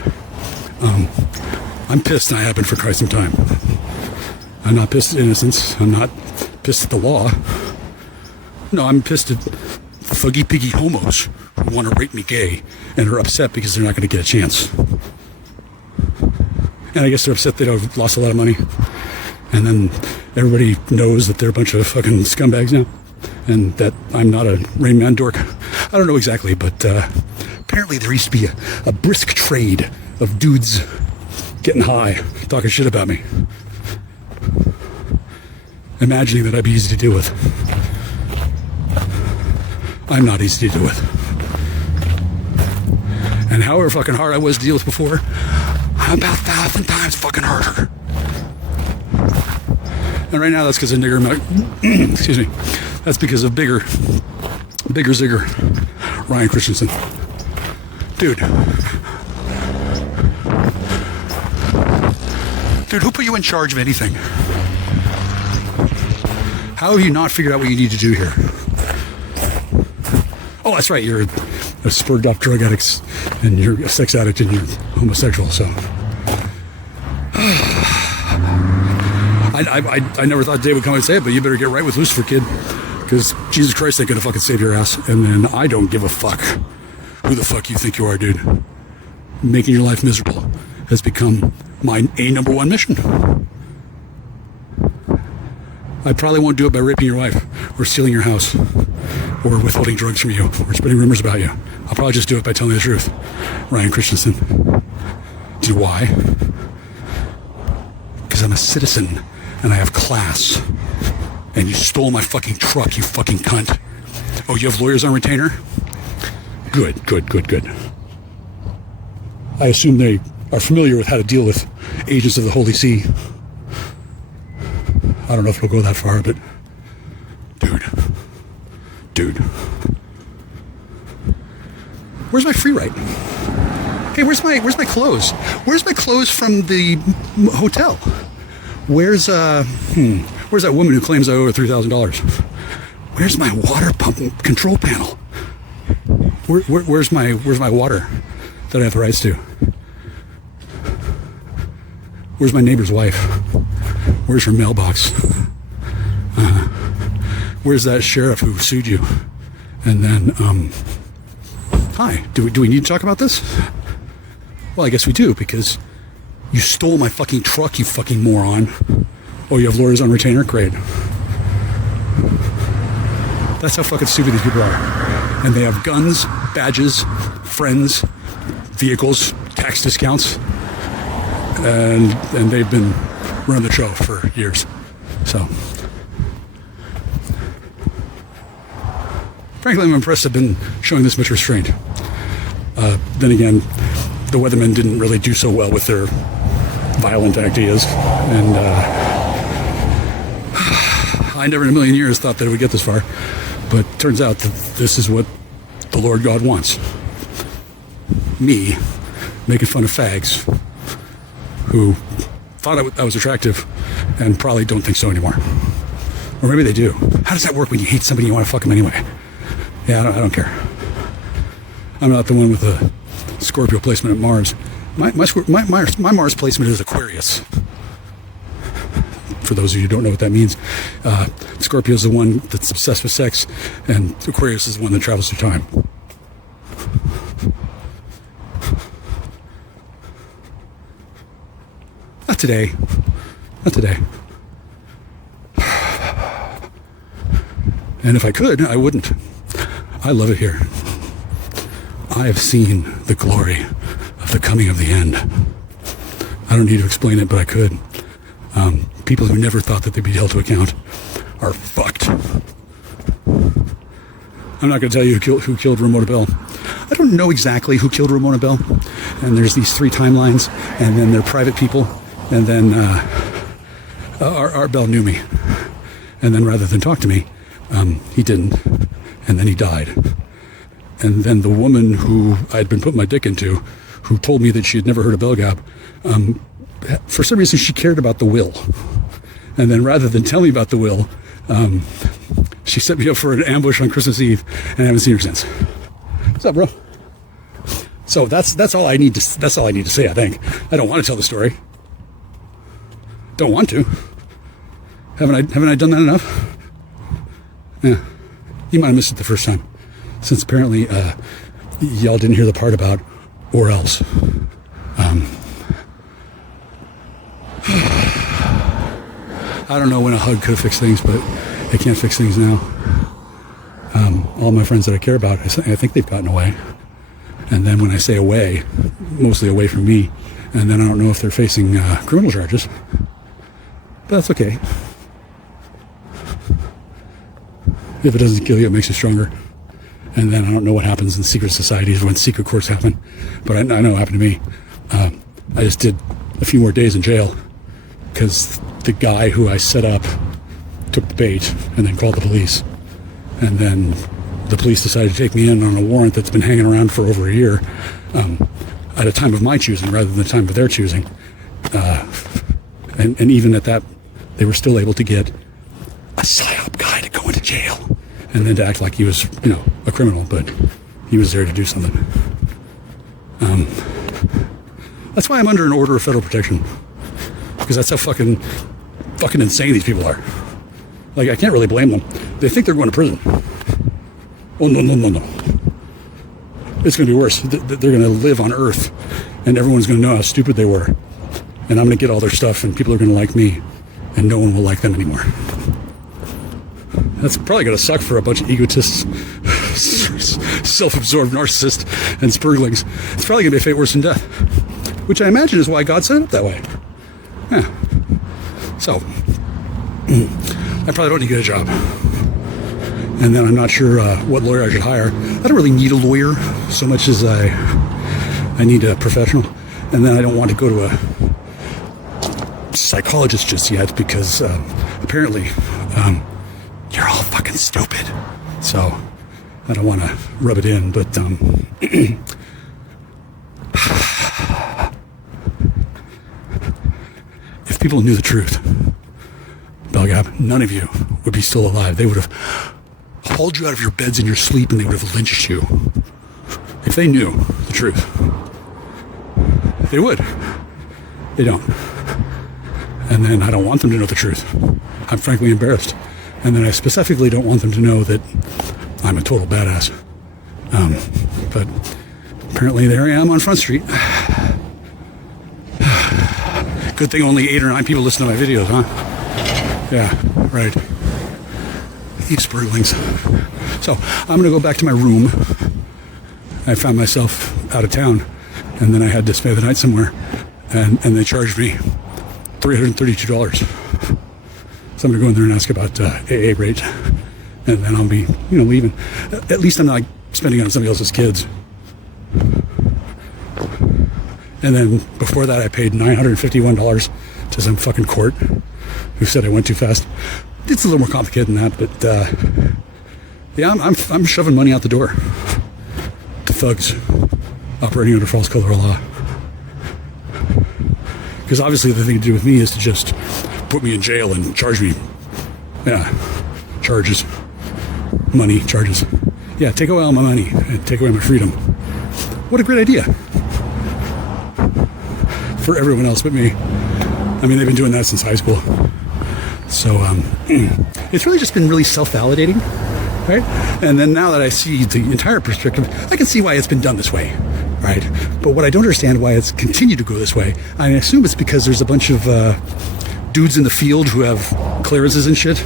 I'm pissed and I have been for quite some time. I'm not pissed at innocence. I'm not pissed at the law. No, I'm pissed at thuggy piggy homos who want to rape me gay and are upset because they're not going to get a chance. And I guess they're upset they've lost a lot of money. And then everybody knows that they're a bunch of fucking scumbags now. And that I'm not a Rain Man dork. I don't know exactly, but apparently there used to be a brisk trade of dudes getting high, talking shit about me. Imagining that I'd be easy to deal with. I'm not easy to deal with. And however fucking hard I was to deal with before, I'm about 1,000 times fucking harder. And right now that's because of nigger, excuse me, that's because of bigger zigger, Ryan Christensen. Dude, who put you in charge of anything? How have you not figured out what you need to do here? Oh, that's right, you're a spurred up drug addict, and you're a sex addict, and you're homosexual, so. I never thought Dave would come and say it, but you better get right with Lucifer, kid. Because Jesus Christ ain't gonna fucking save your ass. And then I don't give a fuck who the fuck you think you are, dude. Making your life miserable has become my number one mission. I probably won't do it by raping your wife, or stealing your house, or withholding drugs from you, or spreading rumors about you. I'll probably just do it by telling the truth. Ryan Christensen. Do you know why? Because I'm a citizen, and I have class. And you stole my fucking truck, you fucking cunt. Oh, you have lawyers on retainer? Good. I assume they are familiar with how to deal with agents of the Holy See. I don't know if it'll go that far, but dude. Where's my free ride? Hey, where's my clothes? Where's my clothes from the hotel? Where's that woman who claims I owe her $3,000? Where's my water pump control panel? Where's my water? that I have the rights to. Where's my neighbor's wife? Where's her mailbox? Where's that sheriff who sued you? And then, hi, do we need to talk about this? Well, I guess we do, because you stole my fucking truck, you fucking moron. Oh, you have lawyers on retainer? Great. That's how fucking stupid these people are. And they have guns, badges, friends, vehicles, tax discounts, and they've been running the show for years. So, frankly, I'm impressed I've been showing this much restraint. Then again, the weathermen didn't really do so well with their violent ideas, and I never in a million years thought that it would get this far, but turns out that this is what the Lord God wants. Me making fun of fags who thought I was attractive and probably don't think so anymore. Or maybe they do. How does that work when you hate somebody and you want to fuck them anyway? Yeah, I don't care. I'm not the one with the Scorpio placement at Mars. My Mars placement is Aquarius. For those of you who don't know what that means, Scorpio is the one that's obsessed with sex, and Aquarius is the one that travels through time. Not today. Not today. And if I could, I wouldn't. I love it here. I have seen the glory of the coming of the end. I don't need to explain it, but I could. People who never thought that they'd be held to account are fucked. I'm not going to tell you who killed Ramona Bell. I don't know exactly who killed Ramona Bell. And there's these 3 timelines, and then they're private people, and then Art Bell knew me. And then rather than talk to me, he didn't. And then he died. And then the woman who I'd been putting my dick into, who told me that she had never heard of Bell Gap, for some reason she cared about the will. And then rather than tell me about the will, she set me up for an ambush on Christmas Eve, and I haven't seen her since. What's up, bro? So that's all I need to say, I think. I don't want to tell the story. Don't want to. Haven't I done that enough? Yeah. You might have missed it the first time, since apparently y'all didn't hear the part about or else. I don't know when a hug could have fixed things, but it can't fix things now. All my friends that I care about, I think they've gotten away. And then when I say away, mostly away from me, and then I don't know if they're facing criminal charges. But that's okay. If it doesn't kill you, it makes you stronger. And then I don't know what happens in secret societies when secret courts happen, but I know it happened to me. I just did a few more days in jail because the guy who I set up took the bait and then called the police. And then the police decided to take me in on a warrant that's been hanging around for over a year at a time of my choosing rather than the time of their choosing. And even at that, they were still able to get a psyop guy to go into jail and then to act like he was, a criminal, but he was there to do something. That's why I'm under an order of federal protection, because that's how fucking insane these people are. Like, I can't really blame them. They think they're going to prison. Oh, no. It's going to be worse. They're going to live on Earth, and everyone's going to know how stupid they were. And I'm going to get all their stuff, and people are going to like me, and no one will like them anymore. That's probably going to suck for a bunch of egotists, self-absorbed narcissists, and spurglings. It's probably going to be a fate worse than death, which I imagine is why God set it up that way. Yeah. So, I probably don't need to get a job. And then I'm not sure what lawyer I should hire. I don't really need a lawyer so much as I need a professional. And then I don't want to go to a psychologist just yet because apparently you're all fucking stupid. So I don't want to rub it in, but if people knew the truth, Belgap, none of you would be still alive. They would have hauled you out of your beds in your sleep and they would have lynched you. If they knew the truth. They would. They don't. And then I don't want them to know the truth. I'm frankly embarrassed. And then I specifically don't want them to know that I'm a total badass. But apparently there I am on Front Street. Good thing only 8 or 9 people listen to my videos, huh? Yeah, right. You spurglings. So I'm going to go back to my room. I found myself out of town, and then I had to spend the night somewhere, and they charged me $332. So I'm going to go in there and ask about AA rate, and then I'll be, leaving. At least I'm not spending it on somebody else's kids. And then before that, I paid $951 to some fucking court who said I went too fast. It's a little more complicated than that, but yeah, I'm shoving money out the door to thugs operating under false color of law. Because obviously the thing to do with me is to just put me in jail and charge me, charges, money, charges. Yeah, take away all my money and take away my freedom. What a great idea. For everyone else but me. I mean, they've been doing that since high school. So it's really just been really self-validating, right? And then now that I see the entire perspective, I can see why it's been done this way, right? But what I don't understand why it's continued to go this way, I assume it's because there's a bunch of dudes in the field who have clearances and shit.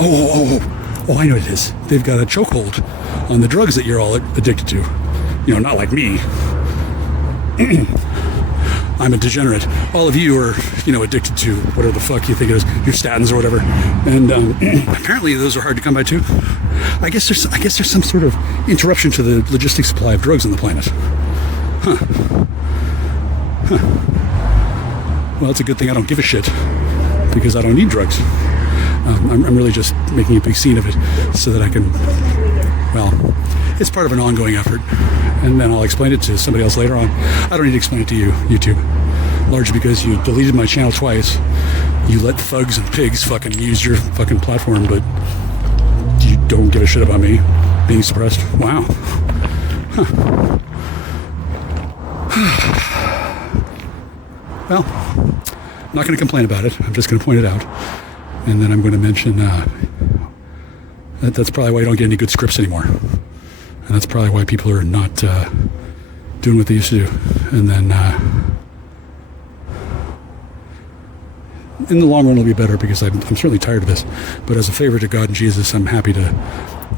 Oh, I know what it is. They've got a chokehold on the drugs that you're all addicted to. Not like me. I'm a degenerate. All of you are, addicted to whatever the fuck you think it is, your statins or whatever. And apparently those are hard to come by too. I guess there's some sort of interruption to the logistic supply of drugs on the planet. Huh. Well, it's a good thing I don't give a shit because I don't need drugs. I'm really just making a big scene of it so that I can, it's part of an ongoing effort. And then I'll explain it to somebody else later on. I don't need to explain it to you, YouTube. Largely because you deleted my channel twice. You let thugs and pigs fucking use your fucking platform, but you don't give a shit about me being suppressed. Wow. Huh. Well, I'm not going to complain about it. I'm just going to point it out. And then I'm going to mention that's probably why you don't get any good scripts anymore. And that's probably why people are not doing what they used to do. And then in the long run it'll be better because I'm certainly tired of this. But as a favor to God and Jesus, I'm happy to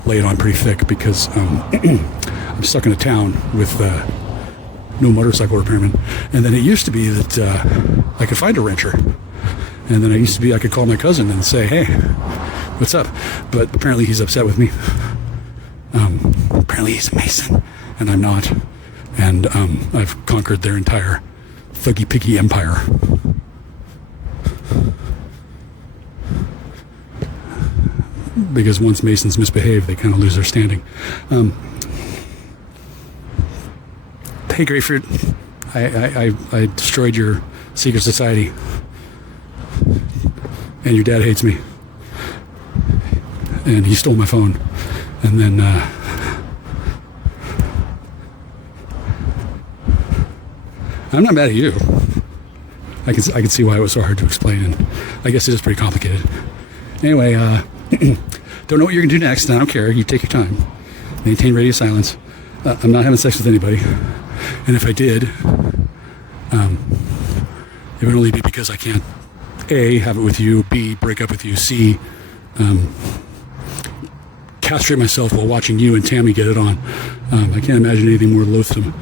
lay it on pretty thick because I'm stuck in a town with no motorcycle repairman. And then it used to be that I could find a wrencher. And then I could call my cousin and say, hey, what's up? But apparently he's upset with me. Apparently he's a Mason, and I'm not. And I've conquered their entire thuggy piggy empire. Because once Masons misbehave, they kind of lose their standing. Hey, Grapefruit, I destroyed your secret society, and your dad hates me, and he stole my phone, and then I'm not mad at you. I can see why it was so hard to explain, and I guess it is pretty complicated. Anyway, don't know what you're gonna do next, and I don't care. You take your time. Maintain radio silence. I'm not having sex with anybody, and if I did, it would only be because I can't A, have it with you, B, break up with you, C, castrate myself while watching you and Tammy get it on. I can't imagine anything more loathsome.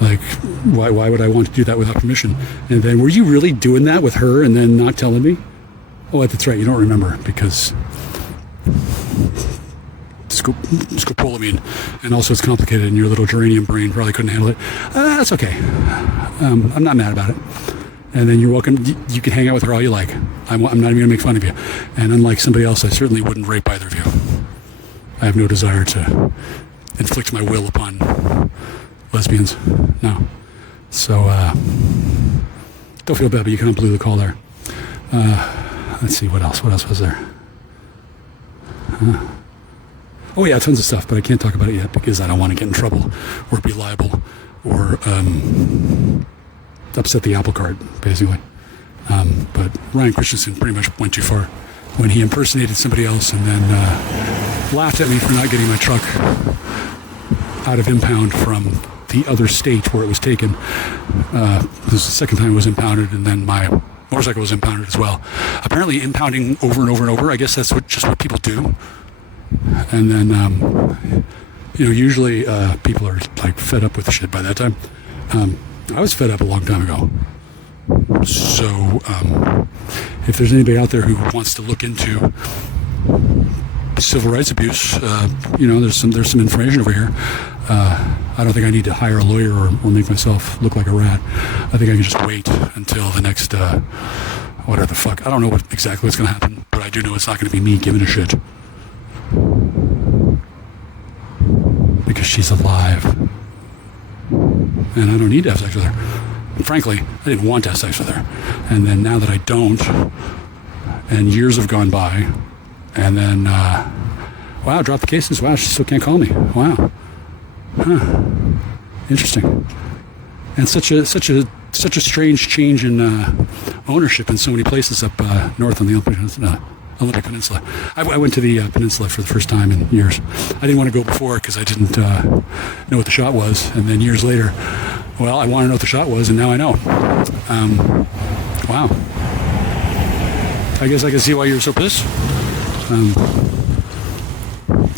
Like, why would I want to do that without permission? And then, were you really doing that with her and then not telling me? Oh, that's right, you don't remember because scopolamine, and also it's complicated and your little geranium brain probably couldn't handle it. That's okay. I'm not mad about it. And then you're welcome. You can hang out with her all you like. I'm not even going to make fun of you. And unlike somebody else, I certainly wouldn't rape either of you. I have no desire to inflict my will upon lesbians. No. So, don't feel bad, but you can't believe the call there. Let's see, what else? What else was there? Oh yeah, tons of stuff, but I can't talk about it yet because I don't want to get in trouble or be liable or upset the apple cart, basically. But Ryan Christensen pretty much went too far when he impersonated somebody else and then laughed at me for not getting my truck out of impound from the other state where it was taken. This is the second time it was impounded, and then my motorcycle was impounded as well. Apparently impounding over and over and over, I guess that's just what people do. And then, usually people are like fed up with the shit by that time. I was fed up a long time ago. So, if there's anybody out there who wants to look into civil rights abuse, there's some information over here. I don't think I need to hire a lawyer or make myself look like a rat. I think I can just wait until the next, whatever the fuck. I don't know exactly what's going to happen, but I do know it's not going to be me giving a shit. Because she's alive. And I don't need to have sex with her. Frankly, I didn't want to have sex with her. And then now that I don't, and years have gone by, and then, wow, drop the cases. Wow, she still can't call me. Wow. Huh. Interesting. And such a strange change in ownership in so many places up north on the Olympic Peninsula. I went to the peninsula for the first time in years. I didn't want to go before because I didn't know what the shot was. And then years later, well, I want to know what the shot was, and now I know. Wow. I guess I can see why you're so pissed.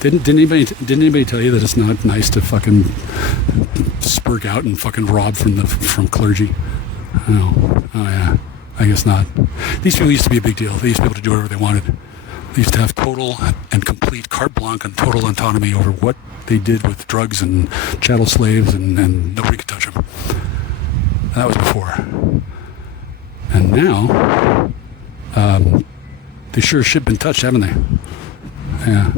Didn't anybody tell you that it's not nice to fucking spurk out and fucking rob from clergy? Oh yeah. I guess not. These people used to be a big deal. They used to be able to do whatever they wanted. They used to have total and complete carte blanche and total autonomy over what they did with drugs and chattel slaves, and nobody could touch them. That was before. And now, they sure as shit been touched, haven't they? Yeah.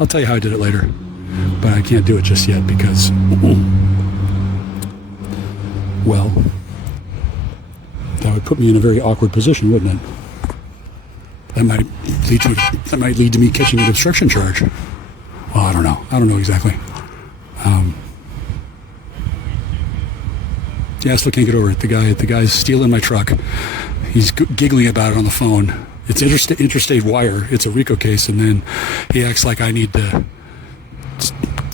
I'll tell you how I did it later, but I can't do it just yet because, well, that would put me in a very awkward position, wouldn't it? That might lead to me catching an obstruction charge. Well, I don't know. I don't know exactly. Yeah, I still can't get over it. The guy's stealing my truck. He's giggling about it on the phone. It's interstate wire. It's a RICO case, and then he acts like I need to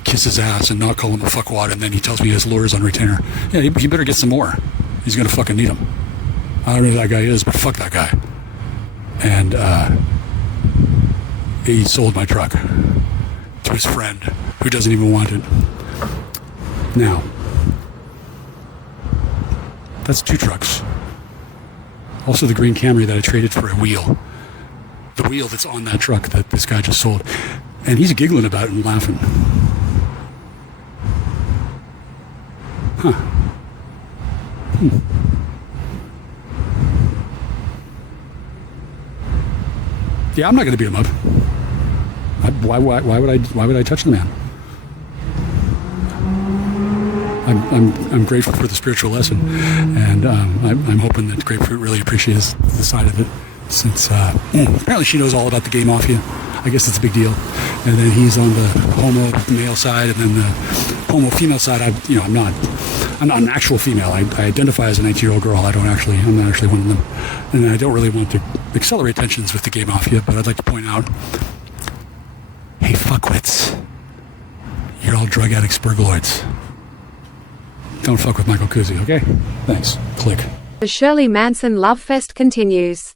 kiss his ass and not call him a fuckwad, and then he tells me he has lawyers on retainer. Yeah, he better get some more. He's gonna fucking need them. I don't know who that guy is, but fuck that guy. And he sold my truck to his friend who doesn't even want it. Now, that's 2 trucks. Also the green Camry that I traded for a wheel. The wheel that's on that truck that this guy just sold. And he's giggling about it and laughing. Huh. Yeah, I'm not going to beat him up. Why would I touch the man? I'm grateful for the spiritual lesson, and I'm hoping that Grapefruit really appreciates the side of it, since apparently she knows all about the gay mafia. I guess it's a big deal. And then he's on the homo male side, and then the homo female side. I'm not an actual female. I identify as a 19-year-old girl. I'm not actually one of them, and I don't really want to accelerate tensions with the gay mafia. But I'd like to point out, hey fuckwits, you're all drug addicts, burgaloids. Don't fuck with Michael KUCZI, okay? Thanks. Click. The Shirley Manson Love Fest continues.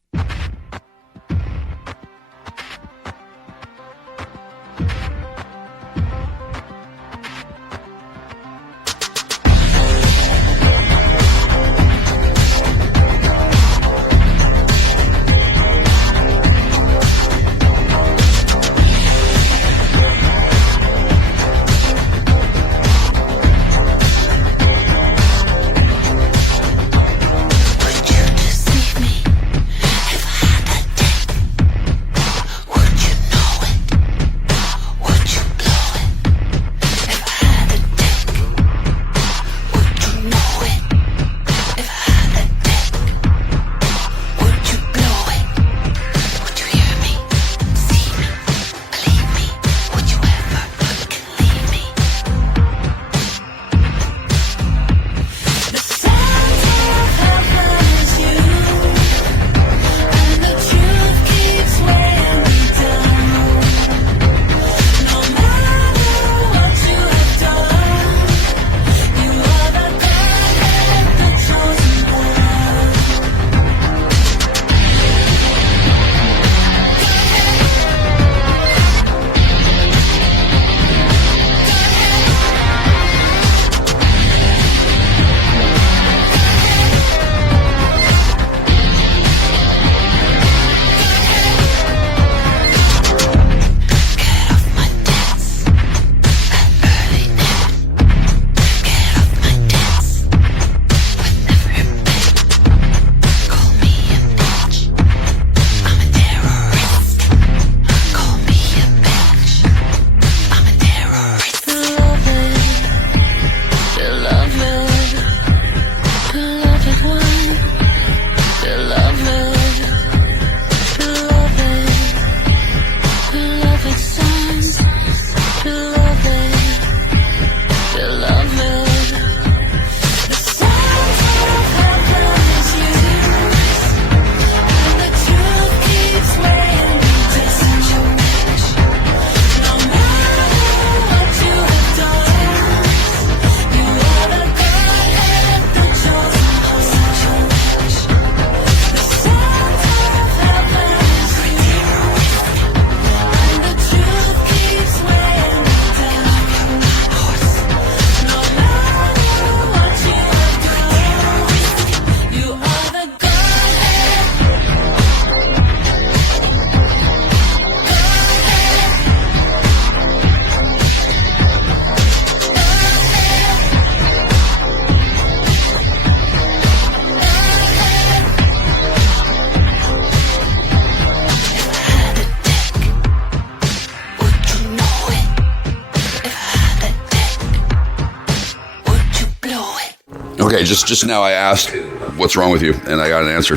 Okay, just now I asked, what's wrong with you? And I got an answer.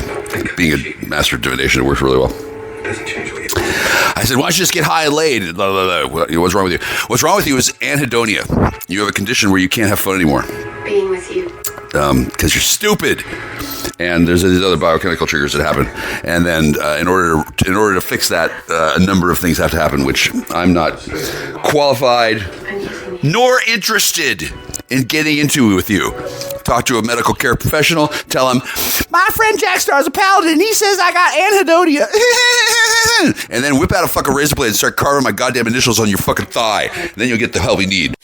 Being a master of divination, it works really well. I said, why don't you just get high and laid? What's wrong with you? What's wrong with you is anhedonia. You have a condition where you can't have fun anymore. Being with you. Because you're stupid. And there's these other biochemical triggers that happen. And then in order to fix that, a number of things have to happen, which I'm not qualified nor interested in getting into with you. Talk to a medical care professional, tell him, my friend Jackstar is a paladin, he says I got anhedonia. And then whip out a fucking razor blade and start carving my goddamn initials on your fucking thigh. And then you'll get the help you need.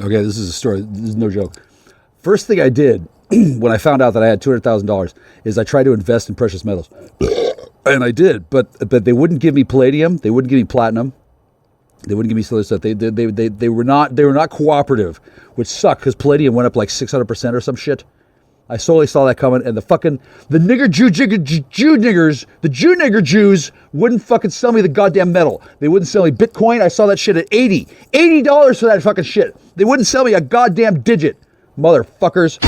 Okay, this is a story. This is no joke. First thing I did when I found out that I had $200,000 is I tried to invest in precious metals, and I did. But they wouldn't give me palladium. They wouldn't give me platinum. They wouldn't give me some other stuff. They were not cooperative, which sucked because palladium went up like 600% or some shit. I solely saw that coming, and the nigger Jew niggers, the Jew nigger Jews wouldn't fucking sell me the goddamn metal. They wouldn't sell me Bitcoin. I saw that shit at $80 for that fucking shit. They wouldn't sell me a goddamn digit, motherfuckers.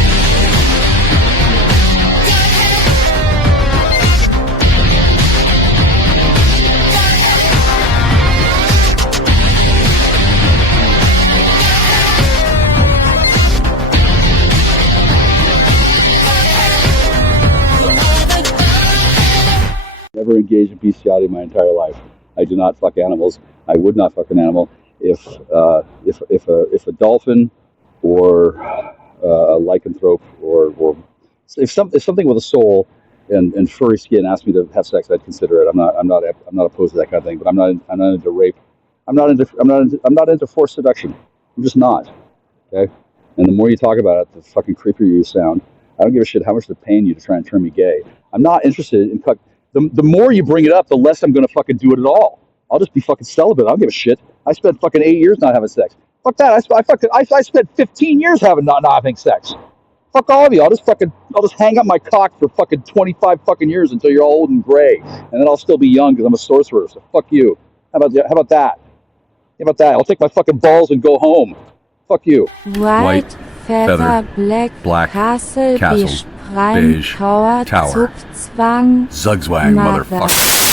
Never engaged in bestiality my entire life. I do not fuck animals. I would not fuck an animal. If a dolphin or a lycanthrope or if something with a soul and furry skin asked me to have sex, I'd consider it. I'm not opposed to that kind of thing. But I'm not into rape. I'm not into forced seduction. I'm just not. Okay. And the more you talk about it, the fucking creepier you sound. I don't give a shit how much they're paying you to try and turn me gay. I'm not interested in the more you bring it up, the less I'm going to fucking do it at all. I'll just be fucking celibate. I don't give a shit. I spent fucking 8 years not having sex. Fuck that. I spent 15 years not having sex. Fuck all of you. I'll just hang up my cock for fucking 25 fucking years until you're all old and gray, and then I'll still be young because I'm a sorcerer. So fuck you. How about that? How about that? I'll take my fucking balls and go home. Fuck you. White, feather, black, castle, beige, tower, Zugzwang, motherfucker.